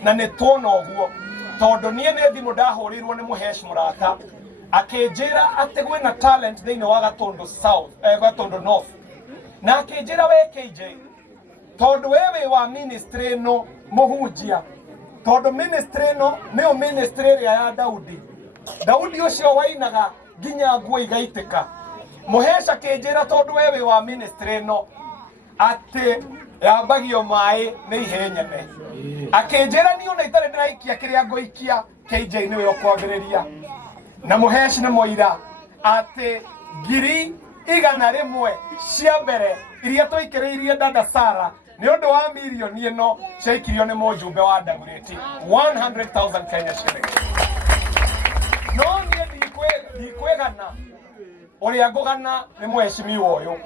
na ni tuona uguo tondu nie ni thimu ndahurirwo ni Muhesh murata akinjira ati gwina talent thiini wa Gatundu South Gatundu North na akinjira we KJ tondu wewe wa ministry no muhunjia tondu ministry no nio ministry ya Daudi ucio wainaga nginya nguo igaitika Muhesh akinjira tondu wewe wa ministry no ati yambagio mai ni ihenyane akinjira ni ona itare ndiraikia kiria ngoikia KJ niwe okwambiriria na Muhesh ni moira ati ngiri igana rimwe cia mbere iria twaikiriirie dada Sara ni undu wa milioni ino ciaikirio ni mujumbe wa Dagoretti 100,000 Kenya shillings. No nie ndikwegana uria ngugana ni mweshimiwa uyu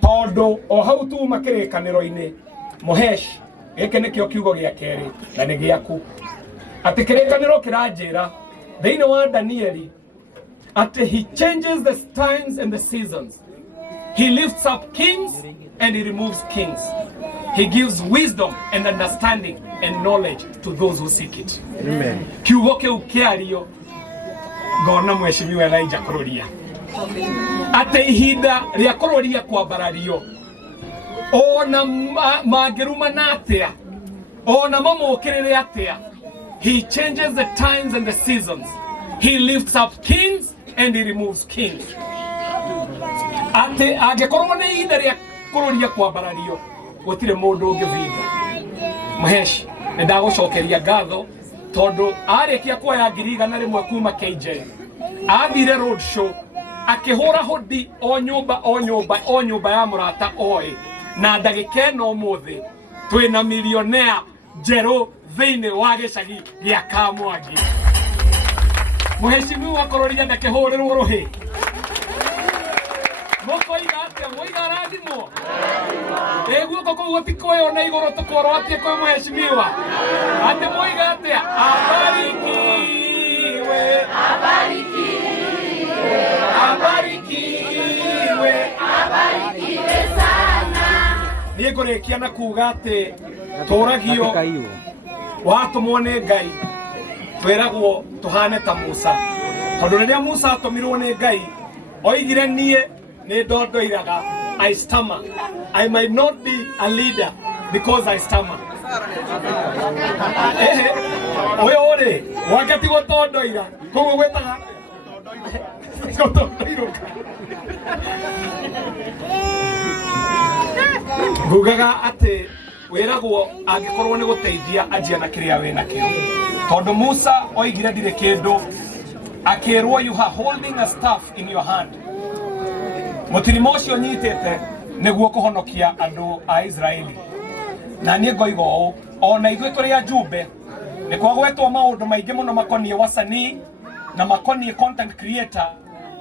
tondu o hau tu makirikaniro-ini Muhesh giki nikio kiugo gia keri na ni giaku ati kirikaniro kiranjira thiini wa Danieli ati he changes the times and the seasons. He lifts up kings and he removes kings. He gives wisdom and understanding and knowledge to those who seek it. Amen. Kiugo kiu kiario ngona mweshimiwa Elijah Kururia ate ihinda ria kururia kwambarario ona magiruma natia ona mamukirire atia. He changes the times and the seasons. He lifts up kings and he removes kings. Ate agekorwo ni ihinda ria kururia kwambarario gutire mundu ungivinga. Muhesh ndagucokeria ngatho tondu arikia kuoya ngiri igana rimwe kuma KJ athire road show akihura hodi o nyumba ya murata oi na ndagika no muthi twina millionaire njeru thiini wa gicagi gia Kamwangi. Muheshimiwa Kururia ndakihurirwo ruhi mukoiga atia muiga rathimo eguo koko gutikoyo na iguru tukoro atia kwa muheshimiwa ati muiga atia abarikiwe abarikiwe sana. Niĩ ngũrĩkia na kuga atĩ tũragio watumwo nĩ Ngai twĩragwo tũhane ta Musa tondũ rĩrĩa Musa atũmirwo nĩ Ngai oigire niĩ nĩ ndondoiraga I stammer. I might not be a leader because I stammer. Oyo ore wakati gotondoira koguo gwetaga ngugaga ati wiragwo angikorwo ni guteithia ajia na kiria we nakio tondu Musa oigire ndire kindu akirwo you are holding a staff in your hand mutirimo ucio nyitete niguo kuhonokia andu a Israeli na nie ngoiga uu ona ithuĩ tũrĩ ajumbe nĩ kwagwetwo maũndũ maingĩ mũno makoniĩ wasanii na makoniĩ content creator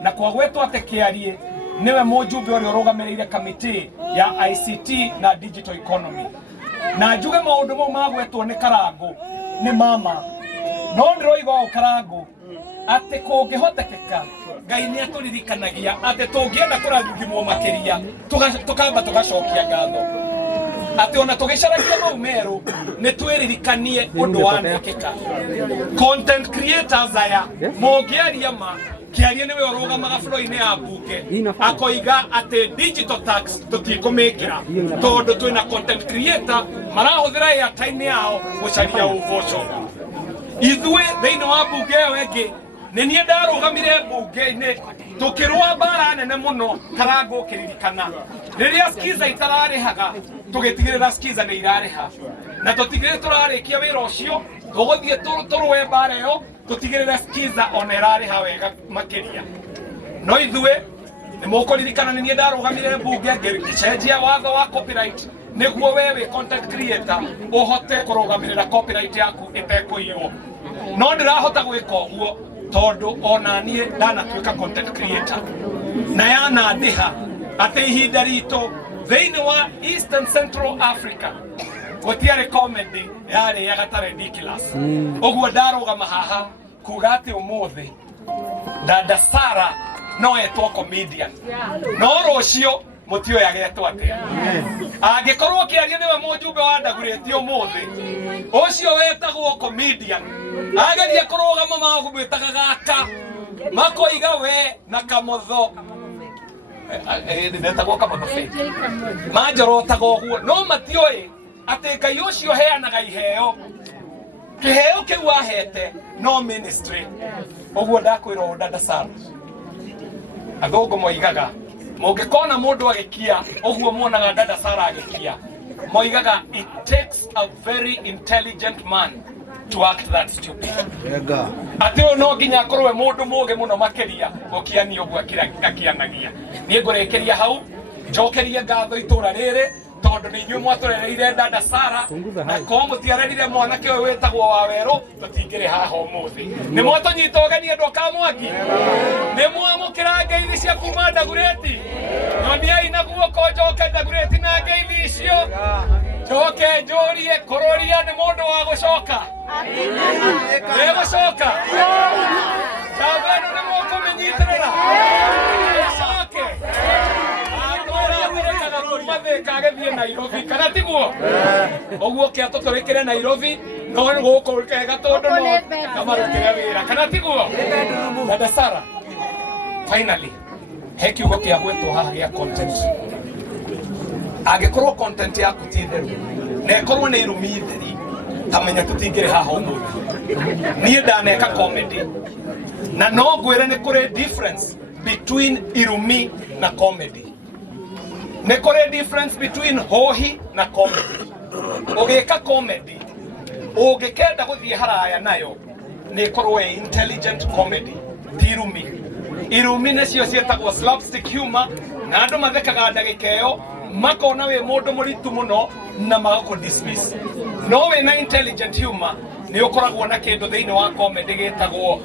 na kwagwetwo atĩ Kĩarie niwe mũjumbe ũrĩa ũrũgamĩrĩire kamĩtĩ ya ICT na digital economy na njuge maũndũ mau magwetwo nĩ Karangũ nĩ mama no ndĩroiga ũũ Karangũ atĩ kũngĩhotekeka Ngai nĩ atũririkanagia atĩ tũngĩenda kũrathimwo makĩria tũkamba tũgacokia ngatho ati ona tugicaragia mau meru ni twiririkanie undu wa nekeka content creators aya mongiaria ma Kĩarie niwe urugamaga flow-ini ya mbunge akoiga ati digital tax tutikumikira tondu twina content creator marahuthira airtime yao gucaria uboco ithue thiini wa mbunge ĩyo ĩngĩ nĩ niĩ ndarugamire mbunge-inĩ tukirwa mbara nene muno Karangũ kiririkana riria skiza itararihaga tugitigirira skiza ni irariha na tutigire turarikia wira ucio tuguthie turwe mbara ĩyo tutigirire skiza ona irariha wega makiria no ithue ni mukuririkana ni niĩ ndarugamire mbunge ngicenjia watho wa copyright niguo wewe content creator uhote kurugamirira copyright yaku itekũiywo no ndirahota gwika ũguo tondu ona nie ndanatuika content creator na yana ndiha ati ihinda rito thiini wa Eastern Central Africa gutiare comedy yari ya gatare ridiculous uguo ndarugama haha kuga ati umuthi dada Sara no etwo comedian no rucio mutio yagetwo atia angikorwo Kĩarie niwe mujumbe wa Dagoretti umuthi ucio wetagwo comedian ageria kurugama magumwitaga gaka makoiga we na Kamotho ndetagwo Kamotho majorotagwo guo no matioi ati Ngai ucio heanaga iheo kiheo kiu ahete no ministry uguo ndakwirwo dada Sara athungu moigaga mungikona mundu agikia uguo muonaga dada Sara agikia moigaga it takes a very intelligent man to act that stupid. Ati no nginya korwe mundu muge muno makeria gokiania ogwa akianagia nie ngorekeria hau njokeria ngatho itura riri tondu ni inyu mwaturereire dada Sara na ko mutiarerire mwanake we wetagwo wa weru tutingire haha umuthi ni mwatunyita ogeni andu akamwaki ni mwamukira ngeithi cia kuma Ndagureti nyonia ina guoko njoke Ndagureti na ngeithi icio njoke njurie kuroria ni mundu wa gucoka ni gucoka Chabenu ni mukumenyitirira gucoke kagethie Nairobi kana tiguo oguo ke atotorekere Nairobi no guko kega tondu no kamarutire wira kana tiguo dada Sara finally heki ugo kia gwetu haha ya content agikorwo content yaku ti theru na ikorwo ni irumi theri kamenya tutingire haha umuthi nie ndaneka comedy na no ngwire ni kuri difference between irumi na comedy. Nekore difference between hohi na comedy. Ogeka comedy. Ogekenda guthie haraya nayo. Nekorwe intelligent comedy. Irumi. Irumi nacio cietagwo slapstick humor. Na andu mathekaga ndagikeo makona we mundu muritu muno na magako dismiss. No we na intelligent humor ni ukoragwo na kindu thiini wa comedy getagwo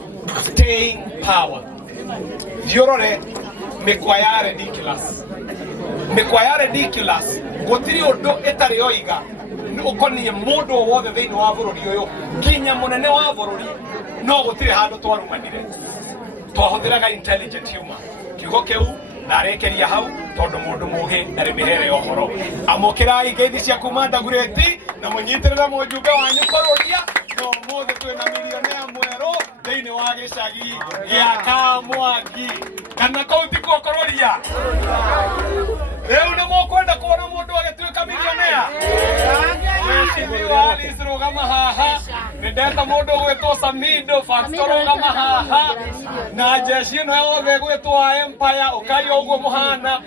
staying power. Yorore mekwa ya ridiculous. Mekwa ya ridiculous gutiri undu etari oiga ukonie mundu wothe thiini wa bururi uyu kinya munene wa bururi no gutiri handu twarumanire twahuthiraga intelligent humor kiugo kiu narekeria hau tondu mundu mugi ari mihere ohoro amukirai ngeithi cia kuma Ndagureti na munyitirira mujumbe wanyu kururia no mothe twina milionea mweru thiini wa gicagi gia Kamwangi kana kauti kuokoria leo ni mukwenda kuona mundu agituika milionea Mheshimiwa Alice Rugama haha ndeta mundu gwitwo Samido Factor Rugama haha na jeshi no yothe gwitwo Empire ukari uguo muhana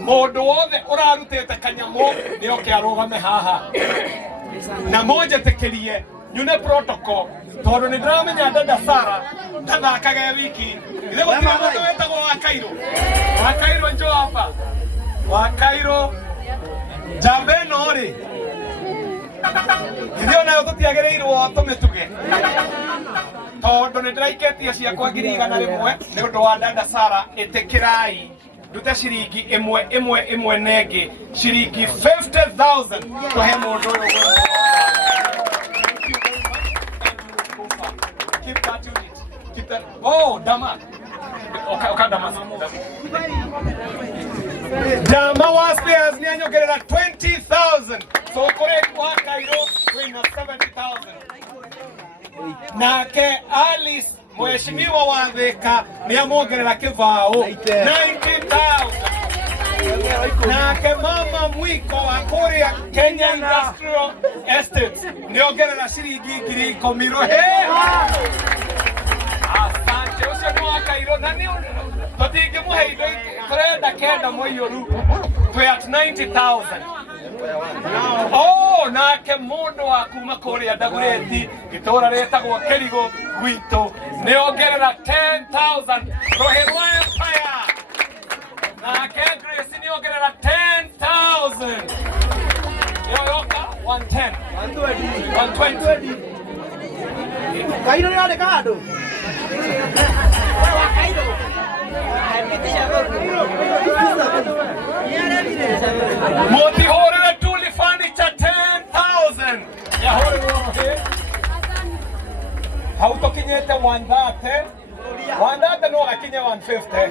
mundu wothe urarutite kanyamu nio kiarugame haha na moja tekerie nyune protocol tondu ni ndramenya dada Sara ndathakaga wiki ile gutira mundu wetagwo wa Kairo njoo hapa wa Kairo Jambeno ri ndio nayo tutiagereirwo tumituge tondu ni ndiraiketie ciakwa 100,000 ni undu wa dada Sara itikirai ndute ciringi imwe nengi ciringi 50,000 tuhe mundu uyu. Keep that unit. Keep that. Oh, Dama. Okay, Dama. Dama was spares ni anyogerera 20,000. So correct wa Kairo win 70,000. Nake Alice Mheshimiwa wa Thika ni amongerera kivao 90,000. Nake mama Mwiko wa Korea Kenya Industrial Estates ni ongerera ciringi 10,000. Asante ucio ni wa Kairo na ni tutingi muheindo turenda kenda moiyoru twe at 90,000. Oh, nake mundu wa kuma Korea Ndagureti gitora retagwo Kerigo gwitu ni ongerera 10,000 roherwa Empire. Nake Grace ni ongerera 10,000. Yoka 110 120 Kairo ni ade kado wa Kairo Moti hore tuli furniture 10,000. Ya hore wote. Hautokinyete 130. 130 no akinye 150.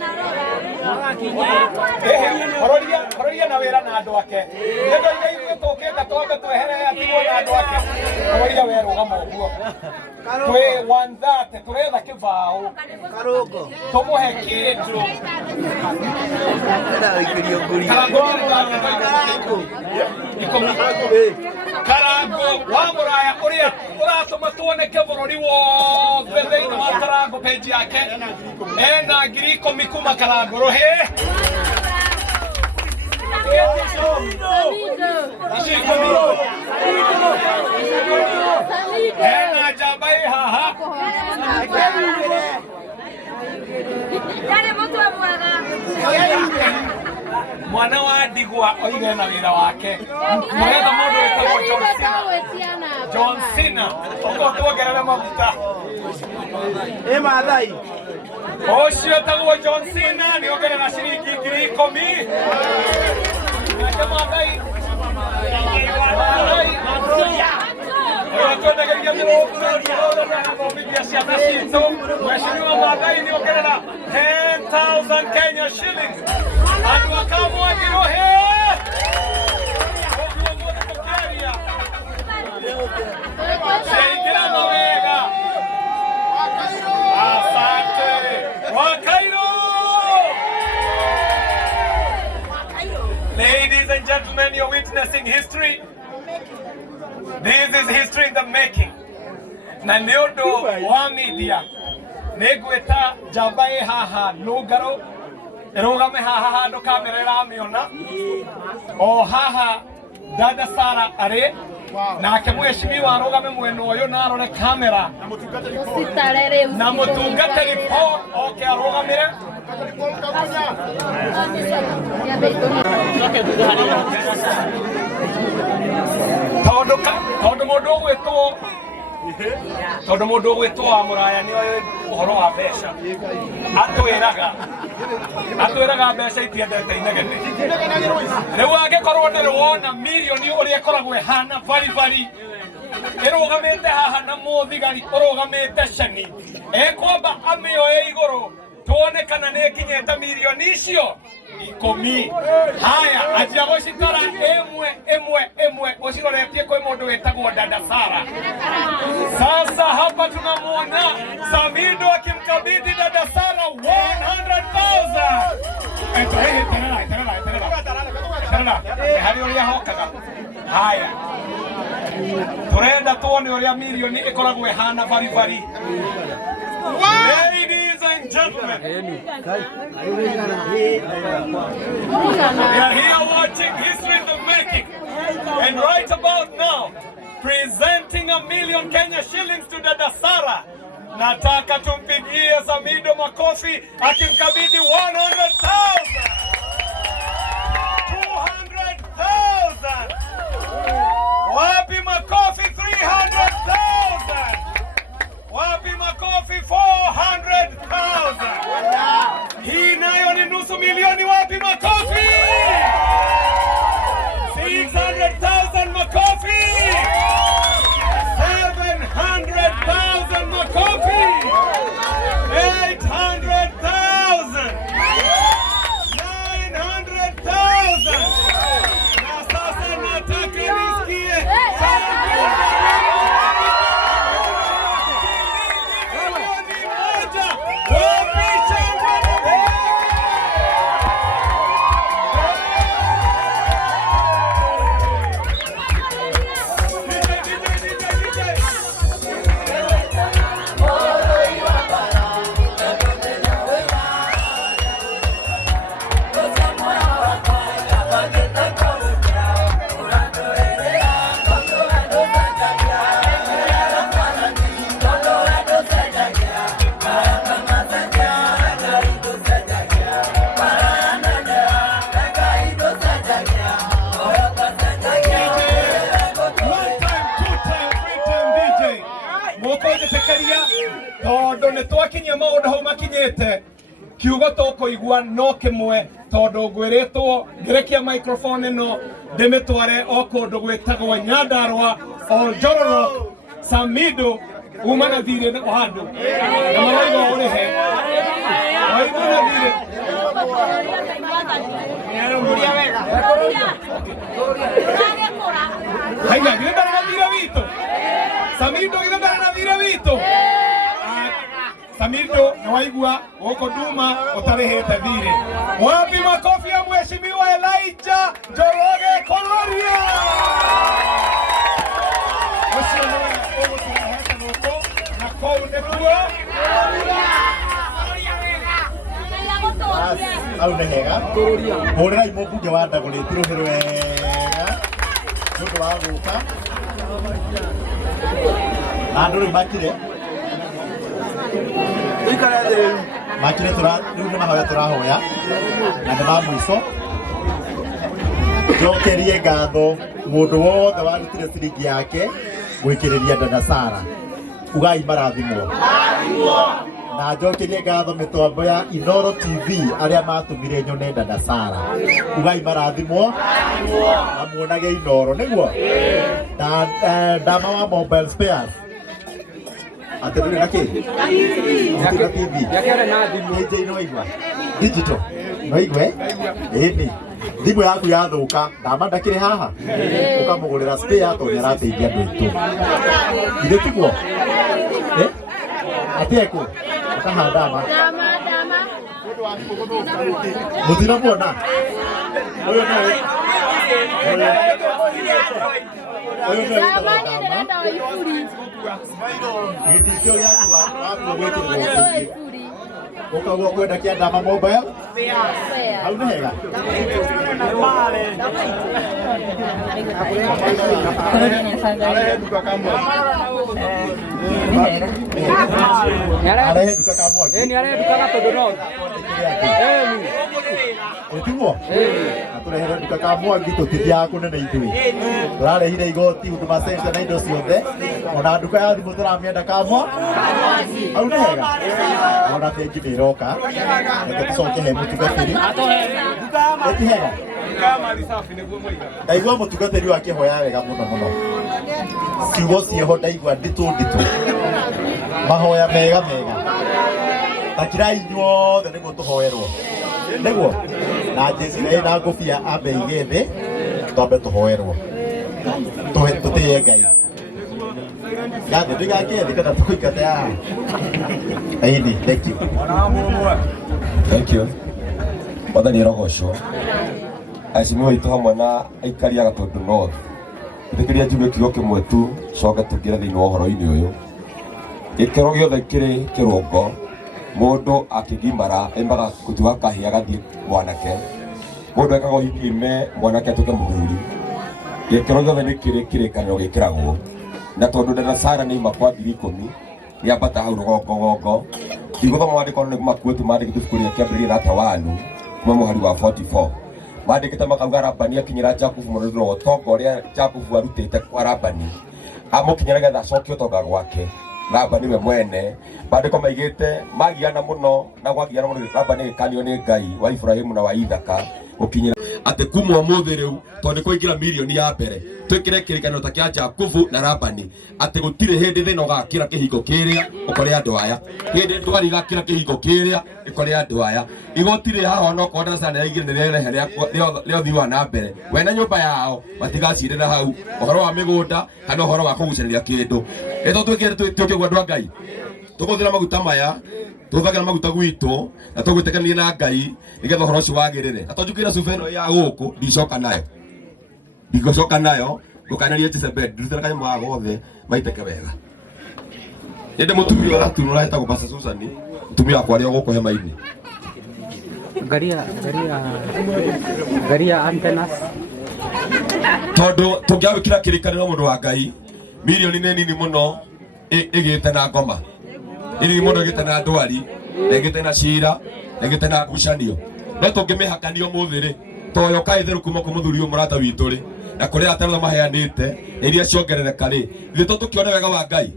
Kororia na wera na andu ake. Ndio ile toketa toka twehere atigo na andu ake. Kororia weru gamo guo. Twe 130 turetha kivao. Karogo. Tumuhe kindu. Karango wa Muraya uria uratuma tuoneke bururi wothe thiini wa Karango page yake ena 10,000 kuma Karango rohe Hena jabai haha. Mwana wa ndigwa oige na wira wake. Mwega mundu wetagwo John Cena. Uko tuongerera maguta. Mathai. Ucio tagwo John Cena ni ongerera ciringi 10,000. Na Mathai. Mheshimiwa Mathai ni ongerera 10,000 Kenya shillings. Andu akamwa kirohe. Seingira mawega. Asante. Wakairo. Ladies and gentlemen, you're witnessing history. This is history in the making. Na niondo wa media. Negweta jabai haha lugaro. Erogame haha hando kamera iramiona. O haha dada Sara are. Nake mheshimiwa arogame mweno uyu na arore kamera. Na mutungatiri report oke arogamire. Tondu mundu gwitwo wa muraya ni uhoro wa mbeca atwiraga mbeca itiendete inegene riu angikorwo ndiri wona mirioni uria ikoragwo ihana baribari irugamite haha na muthigari urugamite ceni ekwamba amioe iguru tuone kana ni kinyete mirioni icio 10. Haya ajia gucitara emwe uciroretie kwi mundu wetagwo dada Sara. Sasa hapa tunamuona Samido akimkabidhi dada Sara 100,000. Hari uria hokaga. Haya turenda tuone uria mirioni ikoragwo ihana baribari. Ladies and gentlemen, we are here watching history in the making, and right about now, presenting 1,000,000 Kenya shillings to dada Sara. Nataka tumpigie Samido makofi akimkabidhi 100,000. 200,000. Wapi makofi 300,000. Wapi makofi 400,000. Hii nayo ni nusu milioni. Wapi makofi 600,000 makofi. 700,000 makofi. 800,000. 900,000. Na sasa nataka nisikie tondu ni twakinyia maundu hau makinyite kiugo tukuigua no kimwe tondu ngwiritwo ngirekia microphone ino ndimitware o kundu gwitagwo Nyandarua o Njororo. Samido uma na thire o handu na maraiga urihe waigu na thire haiga githara na thire witu Samido githara na thire witu Samido na waigua uko Duma utarehete thire. Wapi makofi ya mheshimiwa Elijah Njoroge Koloria. Na au nĩ hega hũrĩrai mũmbunge wa Ndagũrĩti rũhĩ wega nĩ ũndũ wa gũka na andũ rĩu makire makire rĩu nĩ mahoya tũrahoya na nĩ ma mũico njokerie ngatho mũndũ wothe warutire ciringi yake gwĩkĩrĩria Dada Sarah ugai marathimwo na njokerie ngatho mĩtambo ya Inooro TV arĩa matũmire nyone Dada Sarah ugai marathimwo na muonage Inooro nĩguo na ndama wa mobile spares ate ndũrĩ na kĩ na TV yakere na thimũ no igwa digital no igwe ĩni thimũ yaku yathũka ndama ndakĩrĩ haha ũkamũgũrĩra spare tondũ nĩarateithia andũ aitũ ithe tiguo ateko ukahanda ma muthira muona oyo nawe gĩtĩkio gĩaku waku gwĩkĩrwo ũkagwo kwenda kĩandama mobile hau nĩ hega arehe duka kamwe nĩ arehe duka gatũndũ no ũtiguo na tũrehere duka kamwe tũtithiaga kũnene ithuĩ tũrarehire igoti Huduma Center na indo ciothe ona duka ya thimũ tũramĩenda kamwe hau nĩ hega ona bengi nĩ ĩroka reke tũcoke he mũtungatĩri ti hega ndaigua mũtungatĩri wakĩhoya wega mũno mũno ciugo ciĩho ndaigua nditũ mahoya mega takirai inyuothe nĩguo tũhoerwo nĩguo na Jesũ na ngũbia ambe igĩthĩ twambe tũhoerwo tũtĩye Ngai gathĩ ndĩgakĩthĩ kana tũkũingate haha ĩni thank you Mwathani arogocwo acimwo itũ hamwe na aikari a Gatũndũ North thikĩrĩria njuge kiugo kĩmwe tu coke tũngĩre thĩinĩ wa ũhoro-inĩ ũyũ gĩkĩro gĩothe kĩrĩ kĩrũngo mũndũ akĩgimara emaga gũtuga kahĩ agathiĩ mwanake mũndũ ekaga ũhiki mwanake atuĩke mũthuri gĩkĩro gĩothe nĩ kĩrĩ kĩrĩkanĩro gĩkĩragwo na tondũ Dada Sarah nĩ ima kwa 10,000 nĩambata hau rũgongo ndigũthoma maandĩko nĩ makuĩtu maandĩkĩtwo ibuku rĩa kĩambĩrĩria na Tawanu kuma mũhari wa 44 maandĩkĩte makauga Labani akinyĩra Jakubu mũrũrũ wa ũtonga ũrĩa Jakubu arutĩte kwa Labani amũkinyĩra getha acokie ũtonga gwake Labani we mwene maandĩko maigĩte magiana mũno na gwagiana mũno Labani gĩkanio nĩ Ngai wa Ibrahimu na wa Ithaka gũkinyĩra atĩ kuma ũmũthĩ rĩu tondũ kũingĩra mirioni ya mbere twĩkĩre kĩrĩkanĩro ta kĩa Jakubu na Labani atĩ gũtirĩ hĩndĩ thĩna ũgakĩra kĩhingo kĩrĩa ũkore andũ aya hĩndĩ ndwari igakĩra kĩhingo kĩrĩa ũkore andũ aya igoti rĩ haha no konda sana igĩrĩ nĩrĩrehe rĩa ũthii wa na mbere we na nyũmba yao matigacirĩra hau ũhoro wa mĩgũnda kana ũhoro wa kũgucanĩria kĩndũ ĩtho twĩkĩre twĩkĩgwo andũ a Ngai tũkũthĩra maguta maya tũthagĩra maguta gwitũ na tũgwĩtĩkania na Ngai nĩgetha ũhoro ũcio wagĩrĩre na tũnjũkĩra cuba ĩno ya gũkũ ndicoka nayo gũkaneria Jezebeli ndutĩra kanyamũ ga gothe maitĩke wega nĩndĩ mũtumia ũratunu ũrahĩtagwo Pastor Susan mũtumia wakwa arĩa gũkũ hema-inĩ ngaria antenas tondũ tũngĩawĩkĩra kĩrĩkanĩro mũndũ wa Ngai mirioni nĩ nini mũno ĩgĩte na ngoma nini mũno ĩgĩte na ndwari na ĩgĩte na cira na ĩgĩte na ngucanio no tũngĩmĩhakanio mũthĩ-rĩ toyo kaithĩrũ kuma kwa mũthuri ũyũ mũrata witũ-rĩ na kũrĩa atarĩ maheanĩte iria ciongerereka-rĩ ithuĩ to tũkĩone wega wa Ngai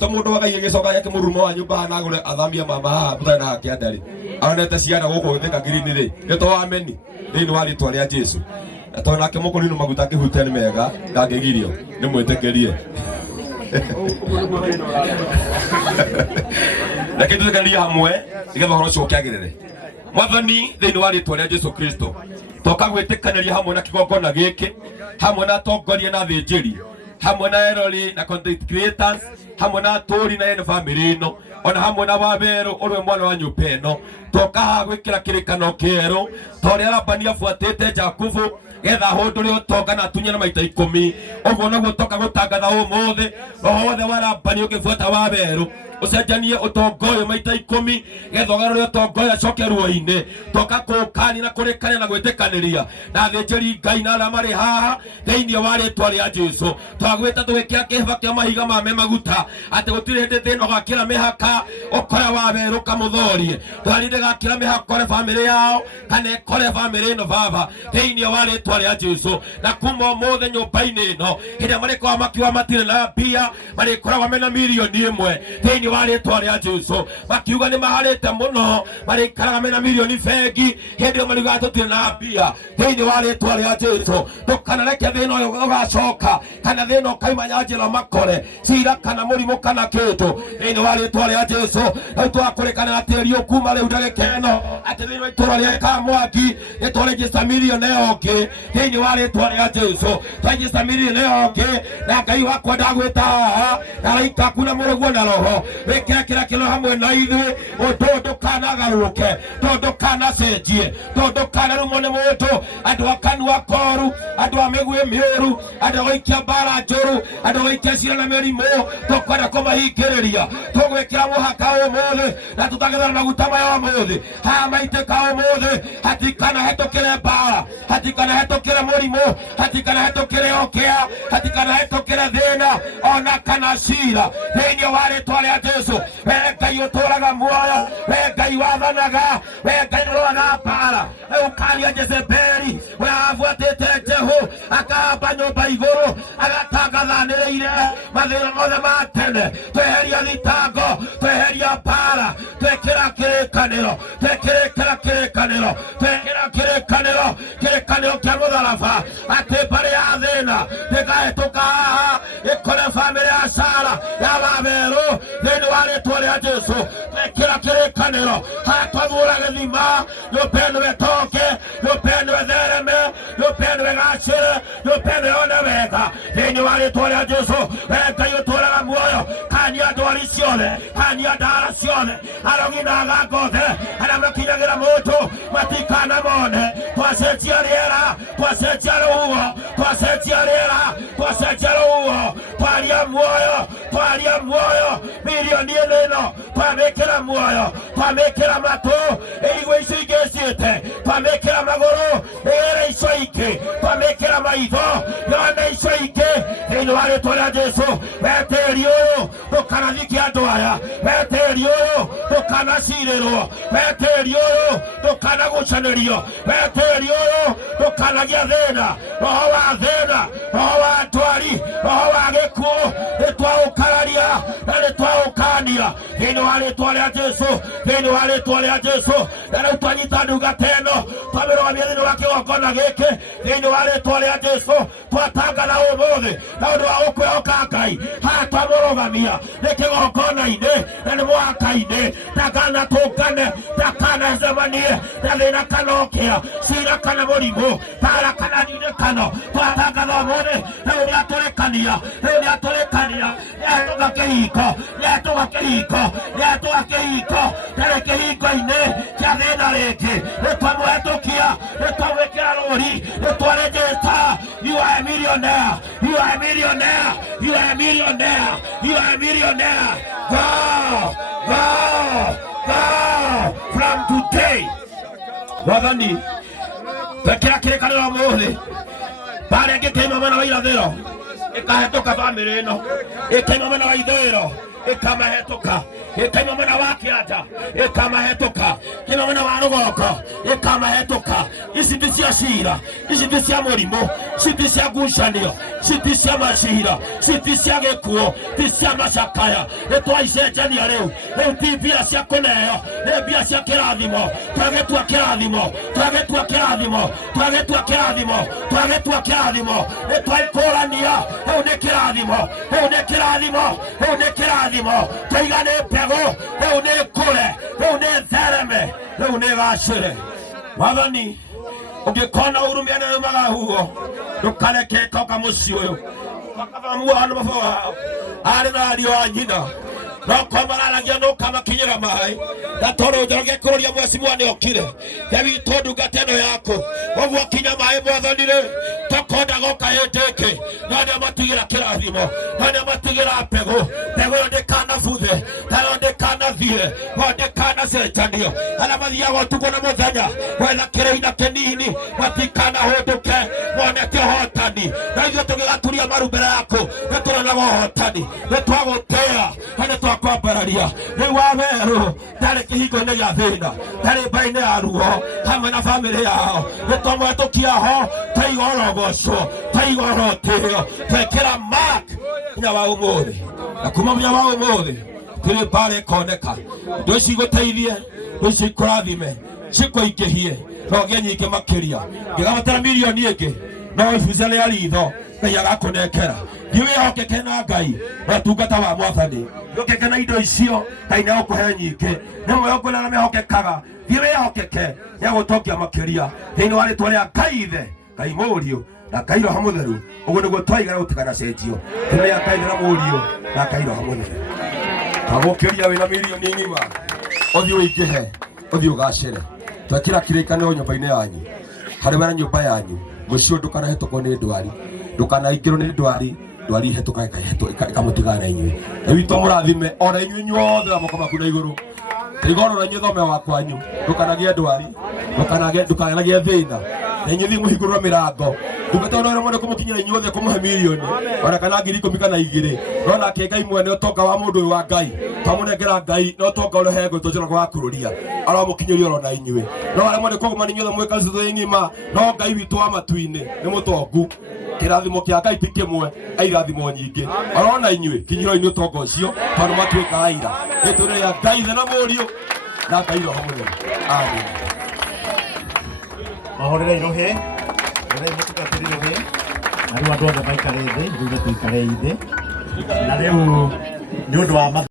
to mũndũ wa Ngai agĩcoka yake mũrumo wa nyũmba na agũre athamia mama haha mũtarĩ na kĩanda-rĩ aronete ciana gũkũ thĩka ngiri-inĩ-rĩ nĩ to wameni thĩinĩ wa rĩtwa rĩa Jesũ na tondũ nake mũkũrinũ maguta akĩhutia nĩ mega ndangĩgirio nĩ mwĩtĩkĩrie lakini tũtĩkania hamwe nĩgetha ũhoro ũcio ũkĩagĩrĩre Mwathani thĩinĩ wa rĩtwa rĩa Jesũ Kristo toka gwĩtĩkanĩria hamwe na kĩgongona gĩkĩ hamwe na atongoria na athĩnjĩri hamwe na erori na content creators hamwe na atũri na ene family ĩno ona hamwe na Waberu ũrwe mwana wa nyũmba ĩno toka gwikira kirikano kero tore Labani afuatite Jakubu getha hundu ri utonga na tunya na maita 10 uguo naguo toka gutangatha umuthe wothe wa Labani ukifuata wa beru ucenjanie utongoyo maita 10 getha garure utongoyo acoke ruo-ini toka kukani na kurikania na gwitikaniria na thinjiri Ngai na aria mari haha thiini wa ritwa ria Jesu twagwita tugikira kiheba kia mahiga ma maguta ati gutiri hindi thina gakira mihaka ukora wa beru kamuthorie twarinde gakira mihaka ore family yao kana kore family no baba thiini wa ritwa ria Jesu na kuma mothe nyumba-ini ino hindi mari kwa makiwa matire na pia mari koragwa mena milioni 1 thiini wa ritwa ria Jesu makiuga ni maharite muno mari karaga mena milioni bengi hindi mari gatutire na pia thiini wa ritwa ria Jesu ndukana reke thina uyu ugacoka kana thina ukaima nyanjira makore cira kana murimu kana kindu thiini wa ritwa ria Jesu na twakurikana na tiri ukuma riu ndagikeno ati thina itura ria kamwaki nitwaregister milioni yongi thiini wa ritwa ria Jesu twaregister milioni yongi na Ngai wakwa ndagwita haha na raika kuna muruguo na roho wikira kira kilo hamwe na ithui undu kana garuke tondu kana cenjie tondu kana rumone mundu andu akanua koru andu amegwe miuru andu goikia bara njuru andu goikia cira na merimu tukwenda kumahingiriria tugwikira muhaka umuthi na tutagethana na gutama ya umuthi ha maiteka umuthi hatikana hetukire bara hatikana hetukire murimu hatikana hetukire okia hatikana hetukire thina ona kana cira thiini wa ritwa ria Jesu we Ngai uturaga muoyo we Ngai wathanaga we Ngai uroraga bara ukaria Jezebeli we afuatite Jehu akamba nyumba iguru agatangathaniriire mathina mothe ma tene tweheria thitango tweheria bara twekira kirikaniro twekira kirikaniro twekira kirikaniro kia mutharaba ati mbari ya thina ndikahituka haha ikore family ya Sara ya Baberu thiini wa ritwa ria Jesu twekira kirikaniro hatwathura githima nyumba ino itoke nyumba ino ithereme nyumba ino igacire nyumba ino yone wega thiini wa ritwa ria Jesu we Ngai uturaga muoyo kania ndwari ciothe kania ndara ciothe arogi na agangothe aria makinyagira mundu matikana mone twacenjia riera twacenjia ruo twacenjia riera twacenjia ruo twaria muoyo milioni ino twamikira muoyo twamikira matu irigwe icio ingiciite twamikira maguru igere icio ingi twamikira maitho yone icio ingi thiini wa ritwa ria Jesu wetiri uyu ndukanathikia andu aya wetiri uyu ndukanacirirwo wetiri uyu ndukanagucanirio wetiri uyu ndukanagia thina roho wa thina roho wa ndwari roho wa gikuo nitwaukararia na nitwaukania thiini wa ritwa ria Jesu thiini wa ritwa ria Jesu na riu twanyita ndungata ino twamirũgamia thiini wa kigongona giki thiini wa ritwa ria Jesu twatangatha umuthi na undu wa gukwihoka Ngai haha twamũrũgamia ni kigongona-ini na ni mwaka-ini ndakanatũngane ndakanacemanie na thina kana ukia cira kana mũrimũ bara kana nyinikano twatangatha umuthi riu niatũrĩkania niatuga kĩhingo ndarĩ kĩhingo-inĩ kĩa thĩna rĩngĩ nĩtwamũhetũkia nĩtwamwĩkĩra rũri nĩtwarejesta you are a millionaire you are a millionaire you are a millionaire you are a millionaire go from today wathani twekĩra kĩrĩkanĩro mũthĩ bara ĩngĩkĩima mwena wa irathĩro ikahetũka family ino ikaima mwena wa ithũĩro ikamahetũka ikaima mwena wa kĩanda ikamahetũka ikaima mwena wa rũgongo ikamahetũka ici ti cia cira ici ti cia mũrimũ ici ti cia ngucanio ici ti cia macira ici ti cia gĩkuũ ti cia macakaya nĩtwaicenjania rĩu ti mbia cia kũneo nĩ mbia cia kĩrathimo twagĩtua kĩrathimo nĩtwaikũrania rĩu nĩ kĩrathimo twaiga nĩ mbegũ rĩu nĩ kũre rĩu nĩ thereme rĩu nĩ gacĩre wathani ũngĩkona urumia nĩ magahuo ndũkarekeka ũka mũciĩ ũyũ wakavamua handu mabao arĩ na ariũ a nyina no komararagia no kamakinyira mai na toro njoroge kuria mwecimu ni okire dewi tondu gateno yako ogwo kinya mai mwathonire tokonda goka yeteke na ndio matigira kirathimo na ndio matigira pego ndekana futhe tayo ndekana thie ndekana setanio ala mathia gotuko na muthenya wetha kireina kinini matikana hunduke monete hotani na ithuĩ tũgĩgaturia maru mbere yaku nĩtũronaga ũhotani nĩtwagũtĩĩa na nĩtwakwambararia rĩu wawerũ ndarĩ kĩhingo-inĩ gĩa thĩna ndarĩ mbainĩ ya ruo hamwe na bamĩrĩ yao nĩtwamwetũkia ho taiga ũrogocwo taiga ũrotĩo twekĩra mark mũthenya wa ũmũthĩ na kuma mũthenya wa ũmũthĩ tĩrĩ mbarĩ ĩkoneka indo ici igũteithie indo ici ikũrathime cikũingĩhie no gĩe nyingĩ makĩria ngĩgabatara mirioni ĩngĩ no ibuca rĩa ritho Ngai agakũnengera thiĩ wĩhokeke na Ngai na ũtungata wa Mwathani wĩhokeke na indo icio Ngai nĩagũkũhe nyingĩ nĩ muoyo kwĩna mehokekaga thiĩ wĩhokeke nĩagũtongia makĩria thĩinĩ wa rĩtwa rĩa Ngai Ithe Ngai Mũriũ na Ngai Roho Mũtheru ũguo nĩguo twaiga gũtikanacenjio thĩinĩ ya Ngai na Mũriũ na Ngai Roho Mũtheru twagũkĩria wĩna mirioni ng'ima ũthiĩ ũingĩhe ũthiĩ ũgacĩre twekĩra kĩrĩkanĩro nyũmba-inĩ yanyu harĩ wena nyũmba yanyu mũciĩ ndũkanahĩtũkwo nĩ ndwari ndũkanaingĩrwo nĩ ndwari ndwari ihĩtũka ĩkamũtigana na inyuĩ witũ mũrathime ona inyuĩ inyuothe na moko maku na igũrũ tigoro na inyuĩ thome wa kwanyu ndũkanagĩe ndwari ndũkanagĩe thĩna na inyuĩ thiĩ mũhingũrĩrwo mĩrango ndungata ũrĩa mwene kũmũkinyĩra inyuothe kũmũhe mirioni ona kana 10,000 kana 2 no nake Ngai mwene ũtonga wa mũndũ ũyũ wa Ngai twamũnengera Ngai no ũtonga ũrĩa he ngũtũ njĩra wa kũrũria aramũkinyĩria oro na inyuĩ no arĩa mwene kũgũma nĩ inyuothe mwĩka citũ ng'ima no Ngai witũ wa matu-inĩ nĩ mũtongu kĩrathimo kĩa Ngai ti kĩmwe airathimo nyingĩ arona inyuĩ kinyĩro-inĩ ũtonga ũcio tondũ matuĩka aira rĩtwa rĩa Ngai Ithe na Mũriũ na Ngai Roho Mũtheru amen mahorera irohe rĩu mũtugatĩrĩ irohe na rĩu andũ othe maikare thĩ rĩu tũikare thĩ na rĩu nĩ ũndũ wa